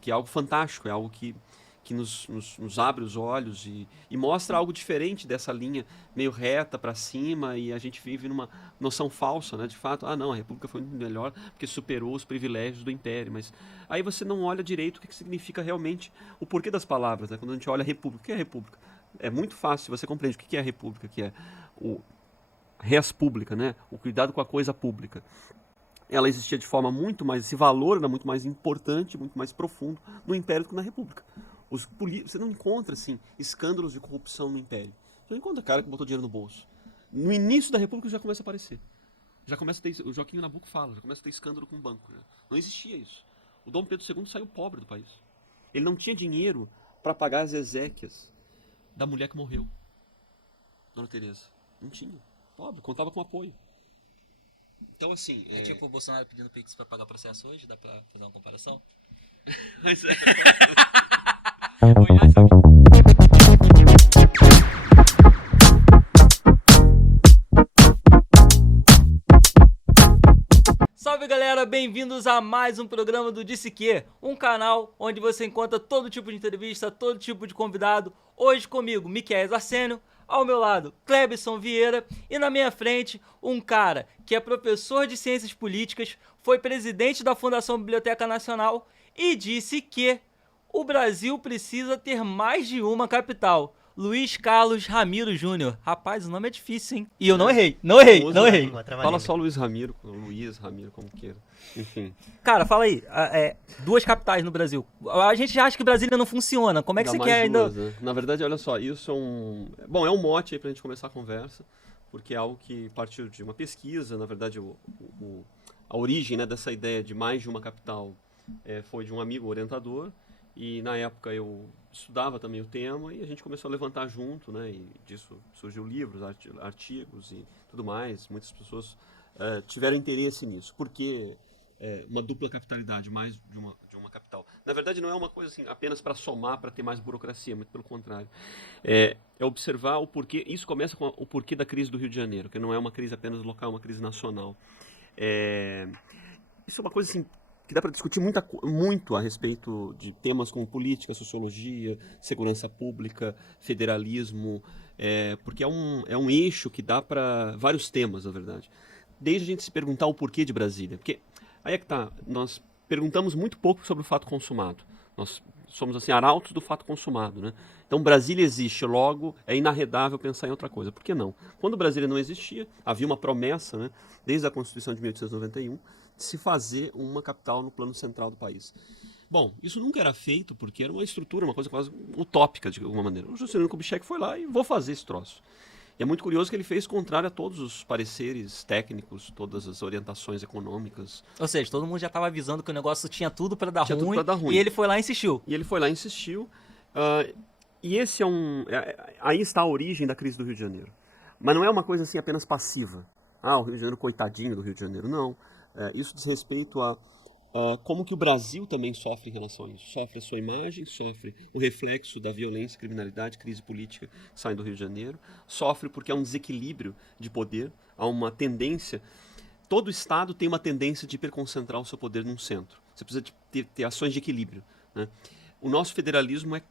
porque é algo fantástico, é algo que nos abre os olhos e mostra algo diferente dessa linha meio reta para cima, e a gente vive numa noção falsa, né? De fato, não, a República foi muito melhor porque superou os privilégios do Império, mas aí você não olha direito o que significa realmente o porquê das palavras, né? Quando a gente olha a República, o que é a República? É muito fácil, você compreende o que é a República, que é o res pública, né? O cuidado com a coisa pública. Ela existia de forma muito mais, esse valor era muito mais importante, muito mais profundo no Império do que na República. Você não encontra, assim, escândalos de corrupção no Império. Você não encontra cara que botou dinheiro no bolso. No início da República já começa a aparecer. Já começa a ter, o Joaquim Nabuco fala, já começa a ter escândalo com o banco. Né? Não existia isso. O Dom Pedro II saiu pobre do país. Ele não tinha dinheiro para pagar as exéquias da mulher que morreu. Dona Teresa. Não tinha. Pobre, contava com apoio. Então, assim... É tipo o Bolsonaro pedindo Pix pra pagar o processo hoje? Dá pra fazer uma comparação? Mas é... Salve galera, bem-vindos a mais um programa do Disse Que, um canal onde você encontra todo tipo de entrevista, todo tipo de convidado. Hoje comigo, Miquel Arsênio, ao meu lado, Clebson Vieira e na minha frente, um cara que é professor de Ciências Políticas, foi presidente da Fundação Biblioteca Nacional e disse que o Brasil precisa ter mais de uma capital. Luiz Carlos Ramiro Júnior. Rapaz, o nome é difícil, hein? E eu não errei. Fala só Luiz Ramiro, como queira. Enfim. Cara, fala aí. Duas capitais no Brasil. A gente já acha que Brasília não funciona. Como é que você quer ainda? Né? Na verdade, olha só, isso é é um mote aí pra gente começar a conversa, porque é algo que partiu de uma pesquisa, na verdade, a origem, né, dessa ideia de mais de uma capital foi de um amigo orientador. E na época eu estudava também o tema e a gente começou a levantar junto, né? E disso surgiu livros, artigos e tudo mais. Muitas pessoas tiveram interesse nisso. Por que uma dupla capitalidade, mais de uma capital? Na verdade, não é uma coisa assim apenas para somar, para ter mais burocracia, muito pelo contrário. É observar o porquê. Isso começa com o porquê da crise do Rio de Janeiro, que não é uma crise apenas local, é uma crise nacional. Isso é uma coisa assim que dá para discutir muito a respeito de temas como política, sociologia, segurança pública, federalismo, porque é um eixo que dá para vários temas, na verdade. Desde a gente se perguntar o porquê de Brasília, porque aí é que tá, nós perguntamos muito pouco sobre o fato consumado. Nós somos assim arautos do fato consumado, né? Então Brasília existe, logo é inarredável pensar em outra coisa. Por que não? Quando Brasília não existia, havia uma promessa, né, desde a Constituição de 1891, de se fazer uma capital no plano central do país. Bom, isso nunca era feito porque era uma estrutura, uma coisa quase utópica de alguma maneira. O Juscelino Kubitschek foi lá e vou fazer esse troço. E é muito curioso que ele fez contrário a todos os pareceres técnicos, todas as orientações econômicas. Ou seja, todo mundo já estava avisando que o negócio tinha tudo para dar ruim, tudo pra dar ruim. E ele foi lá e insistiu. E esse aí está a origem da crise do Rio de Janeiro. Mas não é uma coisa assim apenas passiva. O Rio de Janeiro, coitadinho do Rio de Janeiro. Não. Isso diz respeito a como que o Brasil também sofre em relação a isso. Sofre a sua imagem, sofre o reflexo da violência, criminalidade, crise política que saem do Rio de Janeiro. Sofre porque há um desequilíbrio de poder, há uma tendência. Todo Estado tem uma tendência de hiperconcentrar o seu poder num centro. Você precisa ter ações de equilíbrio. Né? O nosso federalismo é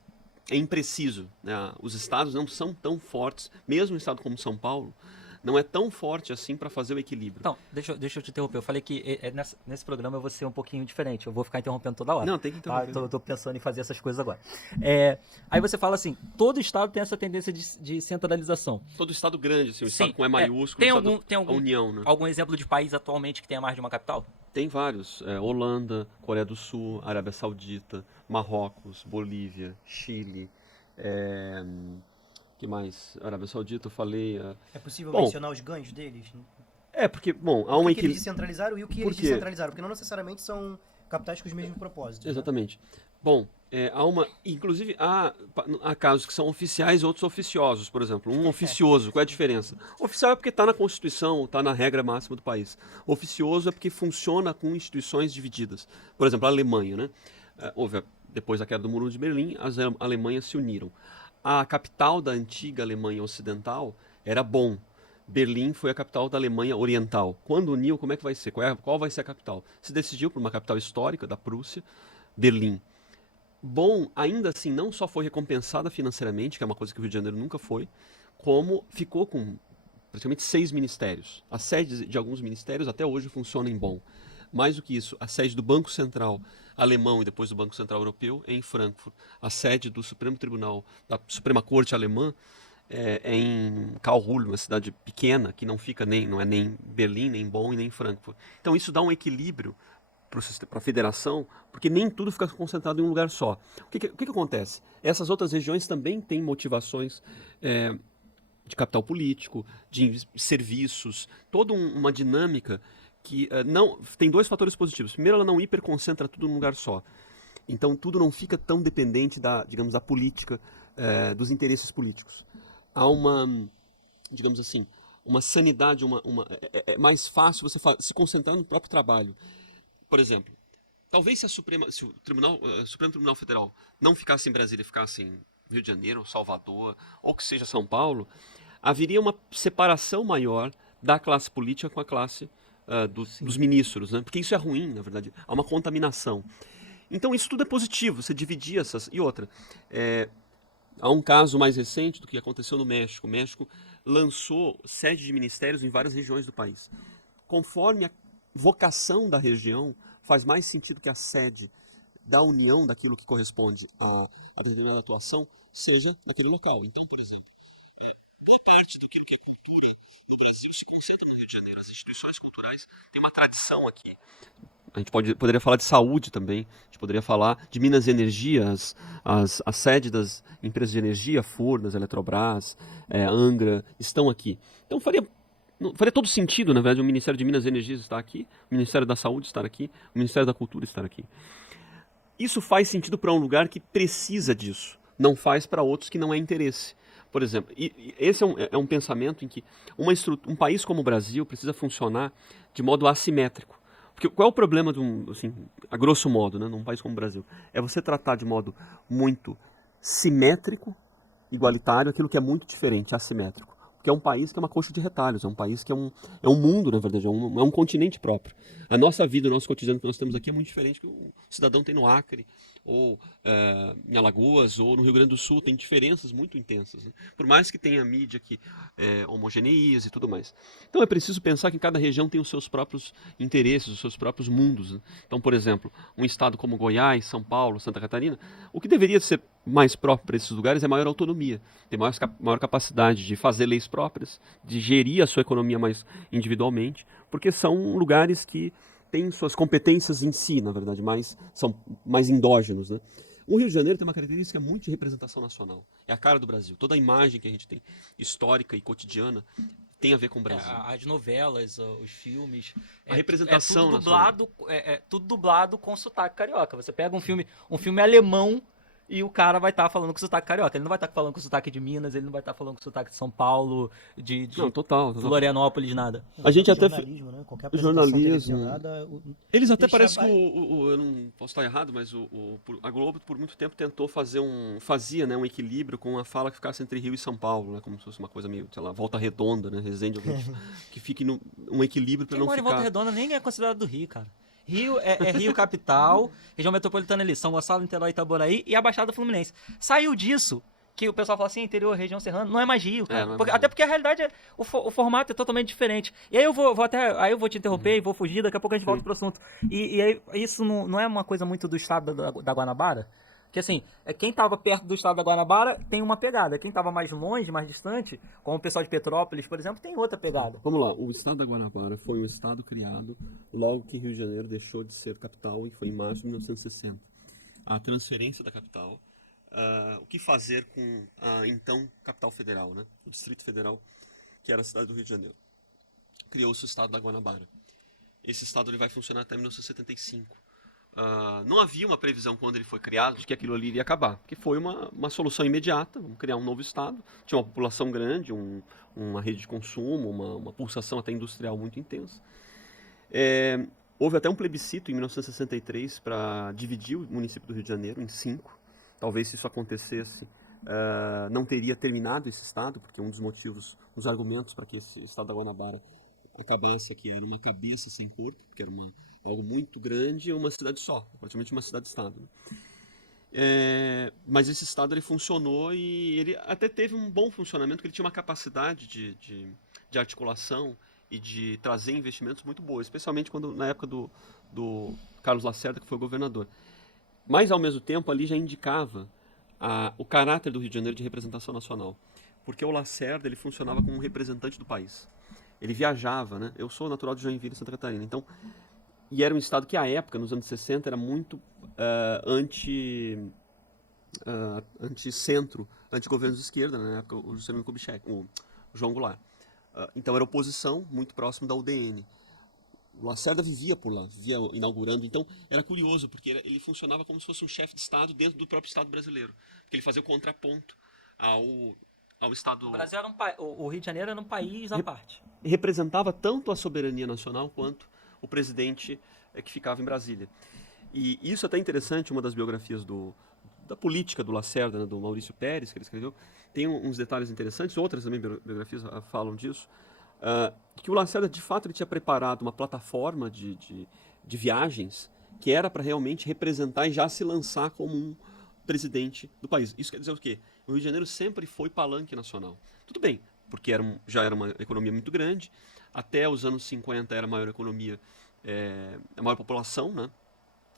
impreciso. Né? Os estados não são tão fortes, mesmo um estado como São Paulo, não é tão forte assim para fazer o equilíbrio. Então, deixa eu te interromper. Eu falei que nesse programa eu vou ser um pouquinho diferente. Eu vou ficar interrompendo toda hora. Não, tem que interromper. Tô pensando em fazer essas coisas agora. Aí você fala assim, todo estado tem essa tendência de centralização. Todo estado grande, assim, o estado com maiúsculo, tem algum, União, né? Algum exemplo de país atualmente que tenha mais de uma capital? Tem vários. Holanda, Coreia do Sul, Arábia Saudita, Marrocos, Bolívia, Chile... que mais? Arábia Saudita, eu falei... É possível mencionar os ganhos deles? Porque, há um equilíbrio. O que eles descentralizaram e o que eles descentralizaram, porque não necessariamente são capitais com os mesmos propósitos. Exatamente. Né? Bom, inclusive, há casos que são oficiais e outros oficiosos, por exemplo. Um oficioso, qual é a diferença? Oficial é porque está na Constituição, está na regra máxima do país. Oficioso é porque funciona com instituições divididas. Por exemplo, a Alemanha, né? Depois da queda do Muro de Berlim, as Alemanhas se uniram. A capital da antiga Alemanha Ocidental era Bonn. Berlim foi a capital da Alemanha Oriental. Quando uniu, como é que vai ser? Qual vai ser a capital? Se decidiu por uma capital histórica da Prússia, Berlim. bom, ainda assim, não só foi recompensada financeiramente, que é uma coisa que o Rio de Janeiro nunca foi, como ficou com praticamente 6 ministérios. A sede de alguns ministérios até hoje funciona em Bonn. Mais do que isso, a sede do Banco Central alemão e depois do Banco Central Europeu é em Frankfurt. A sede do Supremo Tribunal, da Suprema Corte Alemã, é em Karlsruhe, uma cidade pequena que não é nem Berlim, nem Bonn e nem Frankfurt. Então isso dá um equilíbrio para a federação, porque nem tudo fica concentrado em um lugar só. O que acontece? Essas outras regiões também têm motivações de capital político, de serviços, toda uma dinâmica que não tem dois fatores positivos. Primeiro, ela não hiperconcentra tudo num lugar só. Então, tudo não fica tão dependente digamos, da política, dos interesses políticos. Há digamos assim, uma sanidade, é mais fácil você se concentrar no próprio trabalho. Por exemplo, talvez se o Supremo Tribunal Federal não ficasse em Brasília, ficasse em Rio de Janeiro, Salvador, ou que seja São Paulo, haveria uma separação maior da classe política com a classe dos ministros, né? Porque isso é ruim, na verdade. Há uma contaminação. Então isso tudo é positivo, você dividir essas... E outra, há um caso mais recente do que aconteceu no México. O México lançou sede de ministérios em várias regiões do país. Conforme a vocação da região, faz mais sentido que a sede da união daquilo que corresponde a determinada atuação seja naquele local. Então, por exemplo, boa parte do que é cultura no Brasil se concentra no Rio de Janeiro. As instituições culturais têm uma tradição aqui. A gente poderia falar de saúde também, a gente poderia falar de Minas e Energia, a sede das empresas de energia, Furnas, Eletrobras, Angra, estão aqui. Então faria todo sentido, na verdade, o Ministério de Minas e Energia estar aqui, o Ministério da Saúde estar aqui, o Ministério da Cultura estar aqui. Isso faz sentido para um lugar que precisa disso, não faz para outros que não é interesse. Por exemplo, esse é um pensamento em que um país como o Brasil precisa funcionar de modo assimétrico. Porque qual é o problema assim, a grosso modo, né, num país como o Brasil? É você tratar de modo muito simétrico, igualitário, aquilo que é muito diferente, assimétrico. Porque é um país que é uma coxa de retalhos, é um país que é um mundo, na verdade, é um continente próprio. A nossa vida, o nosso cotidiano que nós temos aqui é muito diferente do que o cidadão tem no Acre, ou em Alagoas, ou no Rio Grande do Sul, tem diferenças muito intensas. Né? Por mais que tenha mídia que homogeneiza e tudo mais. Então é preciso pensar que cada região tem os seus próprios interesses, os seus próprios mundos. Né? Então, por exemplo, um estado como Goiás, São Paulo, Santa Catarina, o que deveria ser mais próprio para esses lugares é maior autonomia, tem maior capacidade de fazer leis próprias, de gerir a sua economia mais individualmente, porque são lugares que têm suas competências em si, na verdade, são mais endógenos, né? O Rio de Janeiro tem uma característica muito de representação nacional, é a cara do Brasil. Toda a imagem que a gente tem, histórica e cotidiana, tem a ver com o Brasil. As novelas, os filmes. A representação tudo dublado com sotaque carioca. Você pega um filme alemão e o cara vai estar falando com sotaque carioca. Ele não vai estar falando com sotaque de Minas, ele não vai estar falando com sotaque de São Paulo, não, total. Florianópolis, nada. A gente até jornalismo, né? Qualquer jornalismo. Eles até Deixa parece eu não posso estar errado, mas a Globo por muito tempo tentou fazia, né, um equilíbrio com a fala que ficasse entre Rio e São Paulo, né, como se fosse uma coisa meio, sei lá, Volta Redonda, né, Resende, que fique um equilíbrio para não mora ficar. Em Volta Redonda nem é considerado do Rio, cara. Rio é Rio capital, região metropolitana ali, São Gonçalo, Niterói, Itaboraí e a Baixada Fluminense. Saiu disso, que o pessoal fala assim, interior, região serrana, não é mais Rio, cara. Não é mais até porque a realidade, o formato é totalmente diferente. E aí eu vou te interromper e vou fugir, daqui a pouco a gente volta pro assunto. E aí isso não é uma coisa muito do estado da Guanabara? Que assim, quem tava perto do estado da Guanabara tem uma pegada. Quem tava mais longe, mais distante, como o pessoal de Petrópolis, por exemplo, tem outra pegada. Vamos lá, o estado da Guanabara foi um estado criado logo que Rio de Janeiro deixou de ser capital, e foi em março de 1960. A transferência da capital, o que fazer com a então capital federal, né? O Distrito Federal, que era a cidade do Rio de Janeiro. Criou-se o estado da Guanabara. Esse estado ele vai funcionar até 1975. Não havia uma previsão quando ele foi criado de que aquilo ali iria acabar, porque foi uma solução imediata. Vamos criar um novo estado, tinha uma população grande, uma rede de consumo, uma pulsação até industrial muito intensa. Houve até um plebiscito em 1963 para dividir o município do Rio de Janeiro em 5. Talvez se isso acontecesse, não teria terminado esse estado, porque um dos argumentos para que esse estado da Guanabara acabasse aqui era uma cabeça sem corpo, que era algo muito grande, uma cidade só, praticamente uma cidade-estado. Mas esse Estado ele funcionou e ele até teve um bom funcionamento, porque ele tinha uma capacidade de articulação e de trazer investimentos muito boa, especialmente na época do Carlos Lacerda, que foi o governador. Mas, ao mesmo tempo, ali já indicava o caráter do Rio de Janeiro de representação nacional, porque o Lacerda ele funcionava como um representante do país. Ele viajava, né? Eu sou natural de Joinville, Santa Catarina, então... E era um estado que, à época, nos anos 60, era muito anti-centro, anti-governos de esquerda, né? Na época, o Juscelino Kubitschek, o João Goulart. Então, era oposição, muito próximo da UDN. O Lacerda vivia por lá, vivia inaugurando. Então, era curioso, porque ele funcionava como se fosse um chefe de Estado dentro do próprio Estado brasileiro. Porque ele fazia o contraponto ao Estado... O Brasil era o Rio de Janeiro era um país à parte. Representava tanto a soberania nacional quanto o presidente que ficava em Brasília. E isso é até interessante, uma das biografias da política do Lacerda, né, do Maurício Pérez, que ele escreveu, tem uns detalhes interessantes, outras também biografias falam disso, que o Lacerda, de fato, ele tinha preparado uma plataforma de viagens que era para realmente representar e já se lançar como um presidente do país. Isso quer dizer o quê? O Rio de Janeiro sempre foi palanque nacional. Tudo bem, porque já era uma economia muito grande, até os anos 50 era a maior economia, a maior população, né?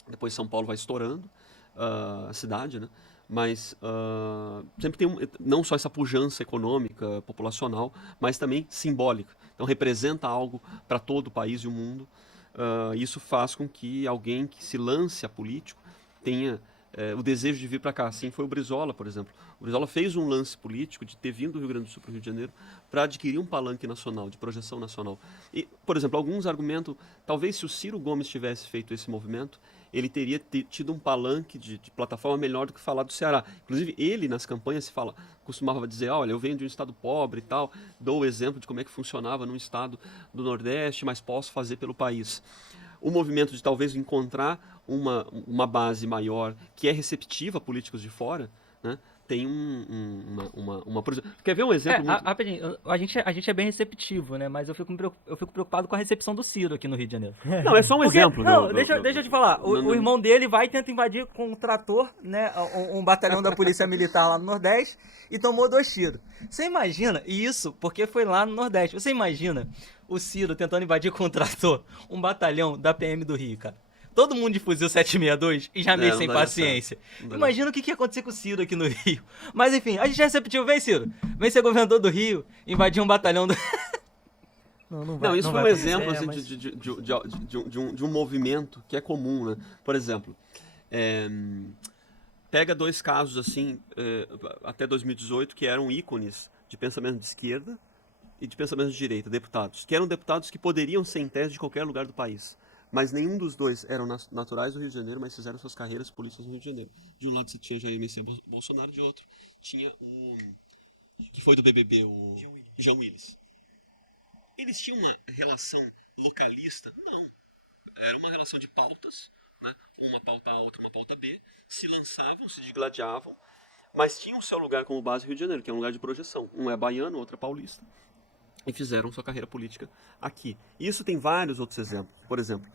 Depois São Paulo vai estourando a cidade, né? Mas sempre tem não só essa pujança econômica, populacional, mas também simbólica. Então representa algo para todo o país e o mundo. Isso faz com que alguém que se lance a político tenha o desejo de vir para cá. Assim foi o Brizola, por exemplo. O Brizola fez um lance político de ter vindo do Rio Grande do Sul para o Rio de Janeiro para adquirir um palanque nacional, de projeção nacional. E, por exemplo, alguns argumentam, talvez se o Ciro Gomes tivesse feito esse movimento, ele teria tido um palanque de plataforma melhor do que falar do Ceará. Inclusive, ele, nas campanhas, costumava dizer, olha, eu venho de um estado pobre e tal, dou o exemplo de como é que funcionava num estado do Nordeste, mas posso fazer pelo país. O movimento de talvez encontrar uma base maior que é receptiva a políticos de fora, né? Tem uma... Quer ver um exemplo? Rapidinho, a gente é bem receptivo, né? Mas eu fico preocupado com a recepção do Ciro aqui no Rio de Janeiro. Não, é só um exemplo. Deixa eu te falar. O irmão dele vai e tenta invadir com um trator, né? Um batalhão da polícia militar lá no Nordeste e tomou 2 tiros. Você imagina, e isso porque foi lá no Nordeste, você imagina o Ciro tentando invadir com um trator um batalhão da PM do Rio, cara? Todo mundo de fuzil 762 e já meio sem paciência. Imagina o que ia acontecer com o Ciro aqui no Rio. Mas enfim, a gente é receptivo. Vem, Ciro. Vem ser governador do Rio, invadir um batalhão do... Não, isso foi um exemplo assim, de um movimento que é comum, né? Por exemplo, pega 2 casos assim, até 2018, que eram ícones de pensamento de esquerda e de pensamento de direita, deputados. Que eram deputados que poderiam ser em tese de qualquer lugar do país. Mas nenhum dos dois eram naturais do Rio de Janeiro, mas fizeram suas carreiras políticas no Rio de Janeiro. De um lado você tinha Jair Messias Bolsonaro, de outro tinha o que foi do BBB, o João Willis. Eles tinham uma relação localista? Não. Era uma relação de pautas, né? Uma pauta A, outra uma pauta B. Se lançavam, se digladiavam, mas tinham o seu lugar como base Rio de Janeiro, que é um lugar de projeção. Um é baiano, outro é paulista. E fizeram sua carreira política aqui. E isso tem vários outros exemplos. Por exemplo,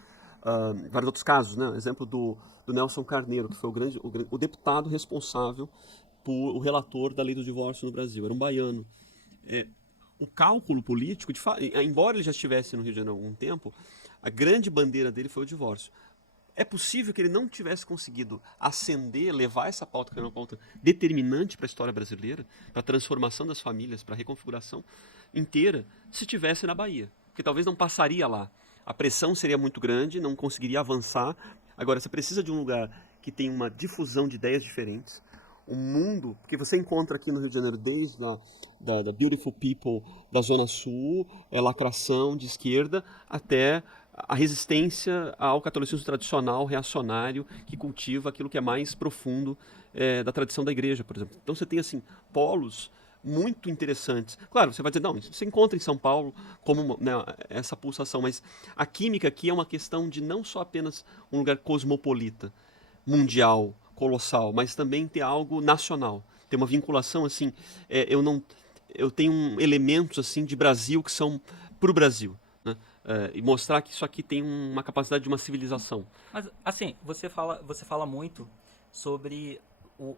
vários outros casos, né? Exemplo do Nelson Carneiro, que foi o deputado responsável por o relator da lei do divórcio no Brasil. Era um baiano. O cálculo político, embora ele já estivesse no Rio de Janeiro há algum tempo, a grande bandeira dele foi o divórcio. É possível que ele não tivesse conseguido ascender, levar essa pauta, que era uma pauta determinante para a história brasileira, para a transformação das famílias, para a reconfiguração inteira, se estivesse na Bahia. Porque talvez não passaria lá. A pressão seria muito grande, não conseguiria avançar. Agora, você precisa de um lugar que tem uma difusão de ideias diferentes. Um mundo, porque você encontra aqui no Rio de Janeiro, desde da Beautiful People da Zona Sul, lacração de esquerda, até a resistência ao catolicismo tradicional, reacionário, que cultiva aquilo que é mais profundo da tradição da igreja, por exemplo. Então você tem assim polos muito interessantes. Claro, você vai dizer, não, você encontra em São Paulo como essa pulsação, mas a química aqui é uma questão de não só apenas um lugar cosmopolita, mundial, colossal, mas também ter algo nacional. Tem uma vinculação assim, eu tenho elementos assim de Brasil que são pro Brasil, né? E mostrar que isso aqui tem uma capacidade de uma civilização. Mas, assim, você fala muito sobre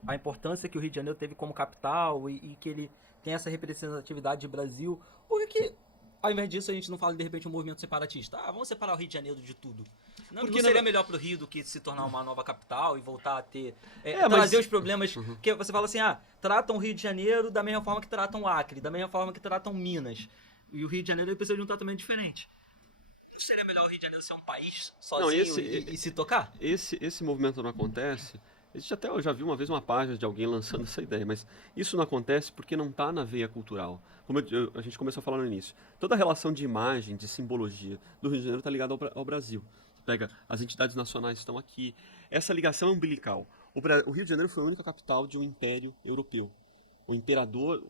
a importância que o Rio de Janeiro teve como capital e que ele tem essa representatividade de Brasil, por que ao invés disso a gente não fala de repente um movimento separatista? Vamos separar o Rio de Janeiro de tudo. Não seria melhor pro Rio do que se tornar uma nova capital e voltar a ter... trazer os problemas... Que você fala assim, tratam o Rio de Janeiro da mesma forma que tratam o Acre, da mesma forma que tratam Minas. E o Rio de Janeiro precisa de um tratamento diferente. Não seria melhor o Rio de Janeiro ser um país sozinho e se tocar? Esse movimento não acontece... eu já vi uma vez uma página de alguém lançando essa ideia, mas isso não acontece porque não está na veia cultural. Como a gente começou a falar no início, toda a relação de imagem, de simbologia do Rio de Janeiro está ligada ao Brasil. Pega, as entidades nacionais estão aqui. Essa ligação é umbilical. O Rio de Janeiro foi a única capital de um império europeu. O imperador,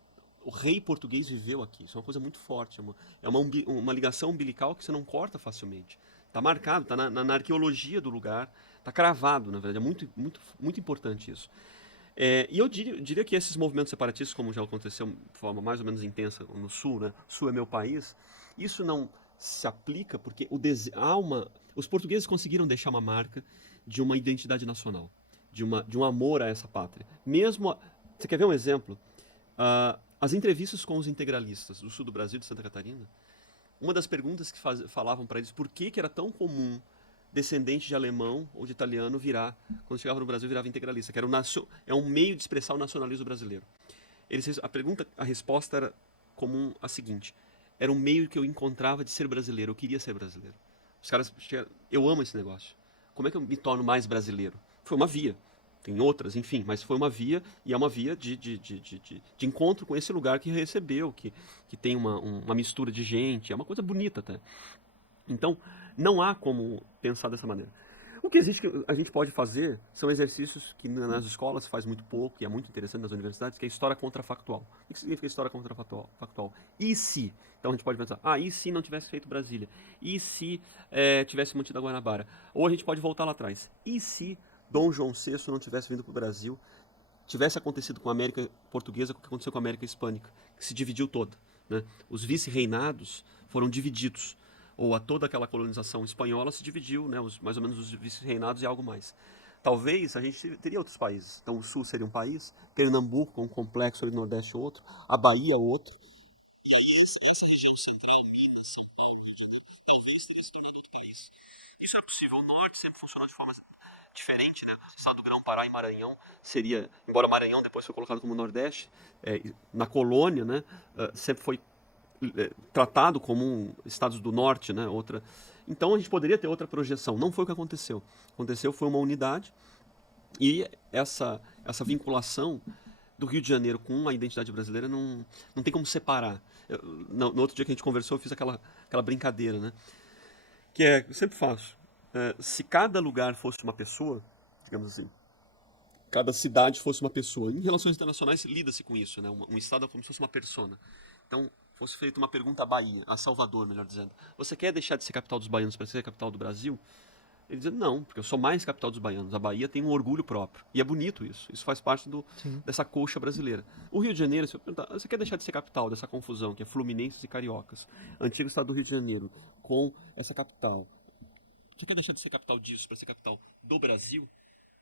o rei português viveu aqui. Isso é uma coisa muito forte. É uma ligação umbilical que você não corta facilmente. Está marcado, está na arqueologia do lugar, está cravado, na verdade. É muito, muito, muito importante isso. E eu diria que esses movimentos separatistas, como já aconteceu de forma mais ou menos intensa no Sul, né? O Sul é meu país, isso não se aplica porque os portugueses conseguiram deixar uma marca de uma identidade nacional, de um amor a essa pátria. Você quer ver um exemplo? As entrevistas com os integralistas do Sul do Brasil, de Santa Catarina, uma das perguntas que falavam para eles por que era tão comum descendente de alemão ou de italiano quando chegava no Brasil, virava integralista, que é um meio de expressar o nacionalismo brasileiro. A resposta era comum a seguinte: era um meio que eu encontrava de ser brasileiro, eu queria ser brasileiro. Os caras, eu amo esse negócio. Como é que eu me torno mais brasileiro? Foi uma via. Tem outras, enfim, mas foi uma via, e é uma via de encontro com esse lugar que recebeu, que tem uma mistura de gente, é uma coisa bonita até. Então, não há como pensar dessa maneira. O que existe que a gente pode fazer são exercícios que nas escolas se faz muito pouco, e é muito interessante nas universidades, que é história contrafactual. O que significa história contrafactual? E se? Então a gente pode pensar, e se não tivesse feito Brasília? E se tivesse mantido a Guanabara? Ou a gente pode voltar lá atrás. E se Dom João VI não tivesse vindo para o Brasil, tivesse acontecido com a América Portuguesa o que aconteceu com a América Hispânica, que se dividiu toda, né? Os vice-reinados foram divididos, ou toda aquela colonização espanhola se dividiu, né? Mais ou menos os vice-reinados e algo mais. Talvez a gente teria outros países. Então o Sul seria um país, Pernambuco com um complexo ali no Nordeste outro, a Bahia outro. E aí essa região central, Minas, São Paulo, Rio de Janeiro, talvez teria se tornado outro país. Isso é possível. O Norte sempre funcionou de forma diferente, né? O estado do Grão-Pará e Maranhão seria, embora Maranhão depois foi colocado como Nordeste, na colônia, né? Sempre foi tratado como estados do norte, né? Então a gente poderia ter outra projeção. Não foi o que aconteceu. Aconteceu foi uma unidade e essa vinculação do Rio de Janeiro com a identidade brasileira não tem como separar. No outro dia que a gente conversou, eu fiz aquela brincadeira, né? Que eu sempre faço. Se cada lugar fosse uma pessoa, digamos assim, cada cidade fosse uma pessoa. Em relações internacionais lida-se com isso, né? Um estado é como se fosse uma persona. Então, fosse feita uma pergunta à Bahia, a Salvador, melhor dizendo. Você quer deixar de ser capital dos baianos para ser capital do Brasil? Ele dizia, não, porque eu sou mais capital dos baianos. A Bahia tem um orgulho próprio. E é bonito isso. Isso faz parte dessa coxa brasileira. O Rio de Janeiro, se eu perguntar, você quer deixar de ser capital dessa confusão, que é fluminenses e cariocas, antigo estado do Rio de Janeiro, com essa capital? Você quer deixar de ser capital disso para ser capital do Brasil?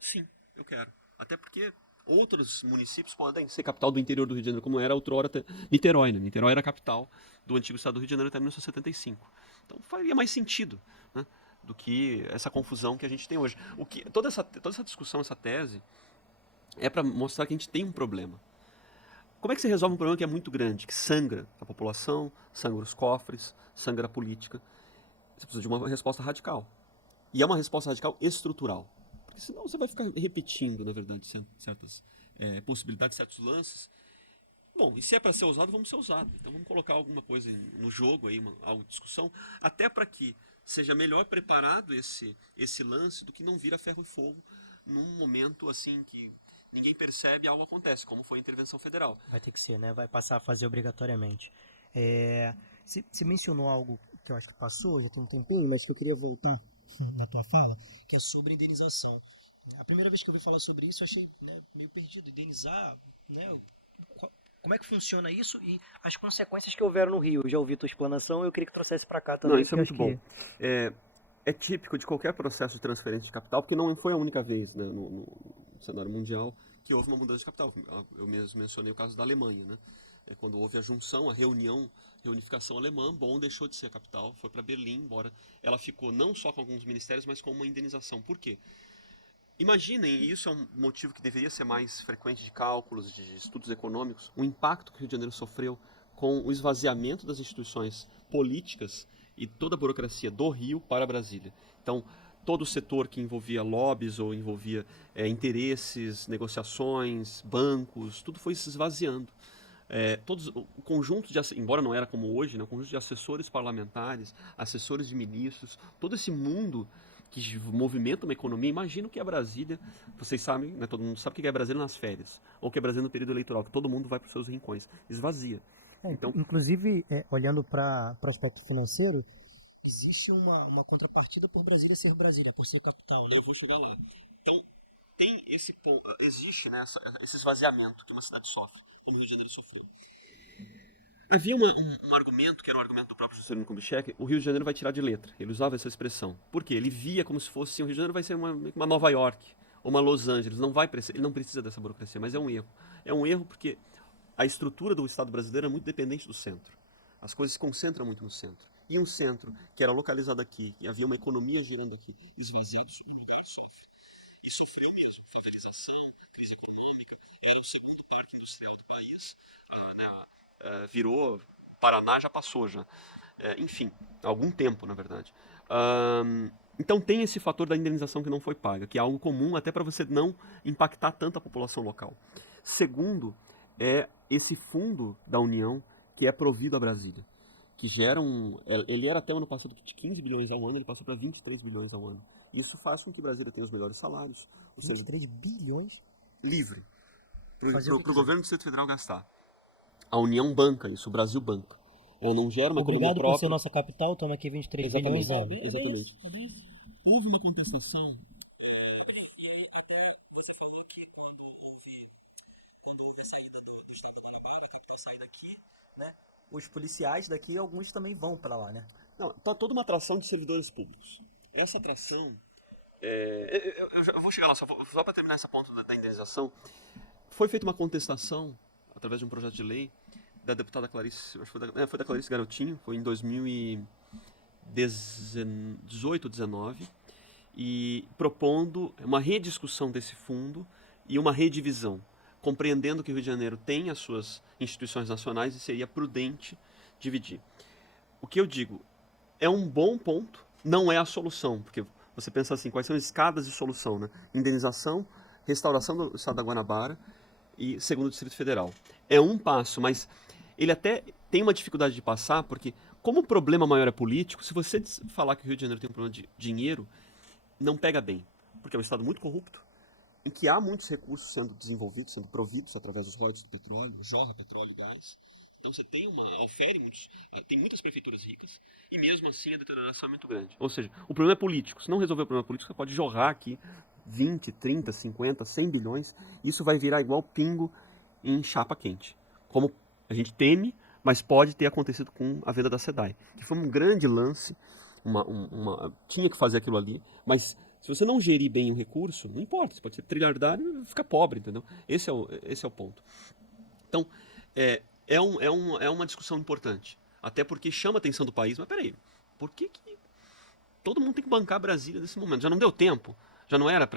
Sim, eu quero. Até porque outros municípios podem ser capital do interior do Rio de Janeiro, como era outrora Niterói, né? Niterói era a capital do antigo estado do Rio de Janeiro até 1975. Então faria mais sentido, né, do que essa confusão que a gente tem hoje. Toda essa discussão, essa tese, é para mostrar que a gente tem um problema. Como é que se resolve um problema que é muito grande, que sangra a população, sangra os cofres, sangra a política? Você precisa de uma resposta radical. E é uma resposta radical estrutural. Porque senão você vai ficar repetindo, na verdade, certas possibilidades, certos lances. Bom, e se é para ser usado, vamos ser usado. Então vamos colocar alguma coisa no jogo, aí, algo de discussão, até para que seja melhor preparado esse lance do que não vira ferro e fogo num momento assim que ninguém percebe e algo acontece, como foi a intervenção federal. Vai ter que ser, né? Vai passar a fazer obrigatoriamente. Você mencionou algo que eu acho que passou, já tem um tempinho, mas que eu queria voltar na tua fala, que é sobre indenização. A primeira vez que eu ouvi falar sobre isso, eu achei, né, meio perdido. Indenizar, né? Como é que funciona isso e as consequências que houveram no Rio? Eu já ouvi tua explanação, eu queria que trouxesse para cá também. Não, isso é muito bom. É típico de qualquer processo de transferência de capital, porque não foi a única vez, né, no cenário mundial que houve uma mudança de capital. Eu mesmo mencionei o caso da Alemanha, né? Quando houve a junção, a reunificação alemã, Bonn deixou de ser a capital, foi para Berlim, embora ela ficou não só com alguns ministérios, mas com uma indenização. Por quê? Imaginem, e isso é um motivo que deveria ser mais frequente de cálculos, de estudos econômicos, o impacto que o Rio de Janeiro sofreu com o esvaziamento das instituições políticas e toda a burocracia do Rio para Brasília. Então, todo o setor que envolvia lobbies ou envolvia interesses, negociações, bancos, tudo foi se esvaziando. O conjunto de, embora não era como hoje, né, o conjunto de assessores parlamentares, assessores de ministros, todo esse mundo que movimenta uma economia. Imagina o que é Brasília, vocês sabem, né, todo mundo sabe o que é Brasília nas férias, ou o que é Brasília no período eleitoral, que todo mundo vai para os seus rincões, esvazia. Então, inclusive, olhando para o aspecto financeiro, existe uma contrapartida por Brasília ser Brasília, por ser capital, né? Eu vou chegar lá. Então, tem existe, né, esse esvaziamento que uma cidade sofre, como o Rio de Janeiro sofreu. Havia um argumento, que era um argumento do próprio Juscelino Kubitschek, o Rio de Janeiro vai tirar de letra. Ele usava essa expressão. Por quê? Ele via como se fosse, o Rio de Janeiro vai ser uma Nova York, ou uma Los Angeles. Ele não precisa dessa burocracia, mas é um erro. É um erro porque a estrutura do Estado brasileiro é muito dependente do centro. As coisas se concentram muito no centro. E um centro que era localizado aqui, que havia uma economia girando aqui, esvaziado, o lugar sofre. E sofreu mesmo. Favelização, crise econômica, era o segundo parque industrial do país. Virou, Paraná já passou já. Enfim, há algum tempo, na verdade. Então tem esse fator da indenização que não foi paga, que é algo comum até para você não impactar tanto a população local. Segundo, é esse fundo da União que é provido a Brasília, que gera ele era até o ano passado de 15 bilhões ao ano, ele passou para 23 bilhões ao ano. Isso faz com que Brasília tenha os melhores salários. Ou 23 seja, bilhões? Livre. Para o governo do Distrito Federal gastar. A União banca isso, o Brasil banca. Ela não gera uma economia própria. Obrigado por ser nossa capital, toma aqui 23 bilhões. Exatamente. Houve uma contestação. E aí até você falou que quando houve a saída do Estado da Guanabara, a capital sair daqui, né? Os policiais daqui, alguns também vão para lá, né? Não, tá toda uma atração de servidores públicos. Essa atração... eu vou chegar lá, só para terminar essa ponta da indenização. Foi feita uma contestação, através de um projeto de lei, da deputada Clarice, acho que foi da Clarice Garotinho, foi em 2018 ou 2019, e propondo uma rediscussão desse fundo e uma redivisão, compreendendo que o Rio de Janeiro tem as suas instituições nacionais e seria prudente dividir. O que eu digo, é um bom ponto, não é a solução, porque você pensa assim, quais são as escadas de solução, né? Indenização, restauração do Estado da Guanabara e segundo o Distrito Federal. É um passo, mas ele até tem uma dificuldade de passar, porque como o problema maior é político, se você falar que o Rio de Janeiro tem um problema de dinheiro, não pega bem, porque é um Estado muito corrupto, em que há muitos recursos sendo desenvolvidos, sendo providos através dos royalties do petróleo, jorra petróleo e gás. Então você tem tem muitas prefeituras ricas e mesmo assim a deterioração é muito grande. Ou seja, o problema é político. Se não resolver o problema político, você pode jorrar aqui 20, 30, 50, 100 bilhões. Isso vai virar igual pingo em chapa quente. Como a gente teme, mas pode ter acontecido com a venda da SEDAI. Que foi um grande lance, tinha que fazer aquilo ali, mas se você não gerir bem o recurso, não importa, você pode ser trilhardário e ficar pobre, entendeu? Esse é o ponto. Então, é uma discussão importante, até porque chama a atenção do país, mas peraí, por que todo mundo tem que bancar Brasília nesse momento? Já não deu tempo? Já não era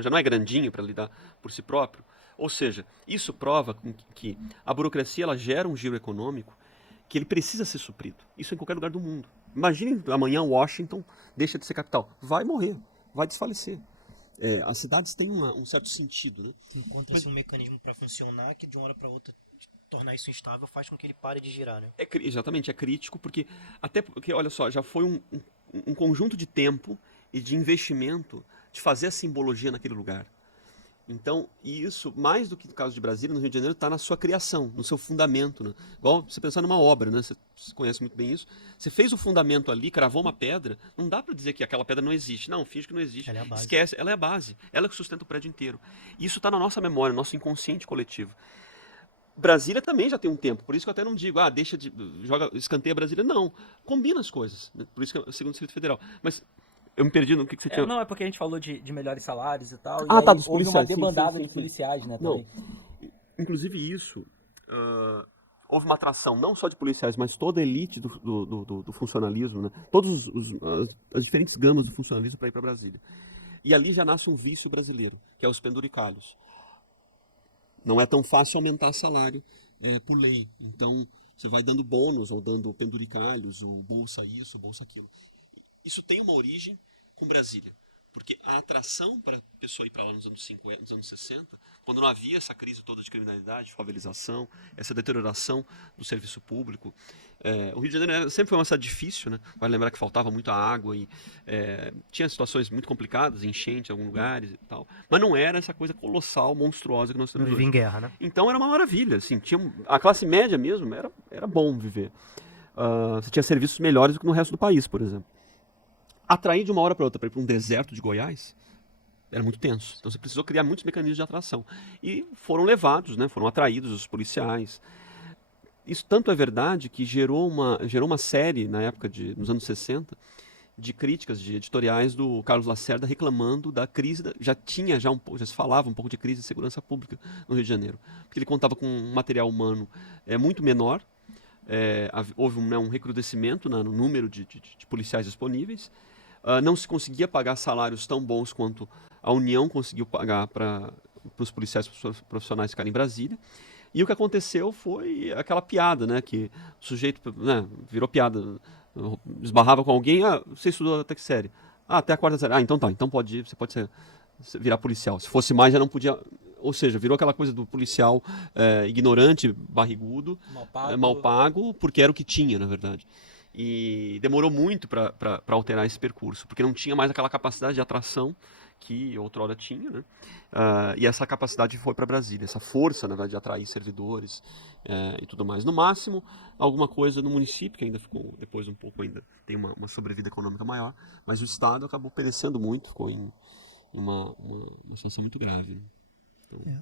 já não é grandinho para lidar por si próprio? Ou seja, isso prova que a burocracia ela gera um giro econômico que ele precisa ser suprido. Isso em qualquer lugar do mundo. Imaginem amanhã Washington deixa de ser capital. Vai morrer, vai desfalecer. As cidades têm um certo sentido, né? Encontra-se um mecanismo para funcionar que de uma hora para outra tornar isso instável faz com que ele pare de girar, né? Exatamente, é crítico, até porque, olha só, já foi um conjunto de tempo e de investimento de fazer a simbologia naquele lugar. Então, isso, mais do que no caso de Brasília, no Rio de Janeiro, está na sua criação, no seu fundamento. Né? Igual você pensar numa obra, né? Você conhece muito bem isso. Você fez o fundamento ali, cravou uma pedra, não dá para dizer que aquela pedra não existe. Não, finge que não existe. Ela é a base. Esquece, ela é a base. Ela que sustenta o prédio inteiro. E isso está na nossa memória, no nosso inconsciente coletivo. Brasília também já tem um tempo, por isso que eu até não digo, escanteia Brasília. Não, combina as coisas. Né? Por isso que é o segundo Distrito Federal. Mas Eu me perdi no que você tinha... Não, é porque a gente falou de melhores salários e tal. Ah, e tá, aí dos houve uma policiais. Sim, debandada sim, de sim. policiais, né? Não, Também. inclusive isso, houve uma atração não só de policiais, mas toda a elite do funcionalismo, né? Todas as diferentes gamas do funcionalismo para ir para Brasília. E ali já nasce um vício brasileiro, que é os penduricalhos. Não é tão fácil aumentar salário por lei. Então, você vai dando bônus, ou dando penduricalhos, ou bolsa isso, bolsa aquilo. Isso tem uma origem com Brasília. Porque a atração para a pessoa ir para lá nos anos 50, nos anos 60, quando não havia essa crise toda de criminalidade, favelização, essa deterioração do serviço público. O Rio de Janeiro sempre foi uma cidade difícil, né? Vale lembrar que faltava muita água e tinha situações muito complicadas, enchente em alguns lugares e tal. Mas não era essa coisa colossal, monstruosa que nós Não temos vivi hoje. em guerra, né? Então era uma maravilha, assim, a classe média mesmo era bom viver. Você tinha serviços melhores do que no resto do país, por exemplo. Atrair de uma hora para outra para ir para um deserto de Goiás era muito tenso. Então você precisou criar muitos mecanismos de atração. E foram levados, né? Foram atraídos os policiais. Isso tanto é verdade que gerou uma série, na época, nos anos 60, de críticas, de editoriais do Carlos Lacerda reclamando da crise, já se falava um pouco de crise de segurança pública no Rio de Janeiro. Porque ele contava com um material humano muito menor, houve um recrudescimento no número de policiais disponíveis, não se conseguia pagar salários tão bons quanto a União conseguiu pagar para os policiais profissionais ficarem em Brasília. E o que aconteceu foi aquela piada, né? Que o sujeito, né, virou piada, esbarrava com alguém, você estudou até que série? Até a quarta série. Então tá, então você pode virar policial. Se fosse mais, já não podia... Ou seja, virou aquela coisa do policial ignorante, barrigudo, mal pago, porque era o que tinha, na verdade. E demorou muito para alterar esse percurso, porque não tinha mais aquela capacidade de atração que outrora tinha, né? E essa capacidade foi para Brasília, essa força, na verdade, de atrair servidores e tudo mais. No máximo, alguma coisa no município, que ainda ficou, depois um pouco ainda tem uma sobrevida econômica maior, mas o Estado acabou perecendo muito, ficou em uma situação muito grave. Né? Então...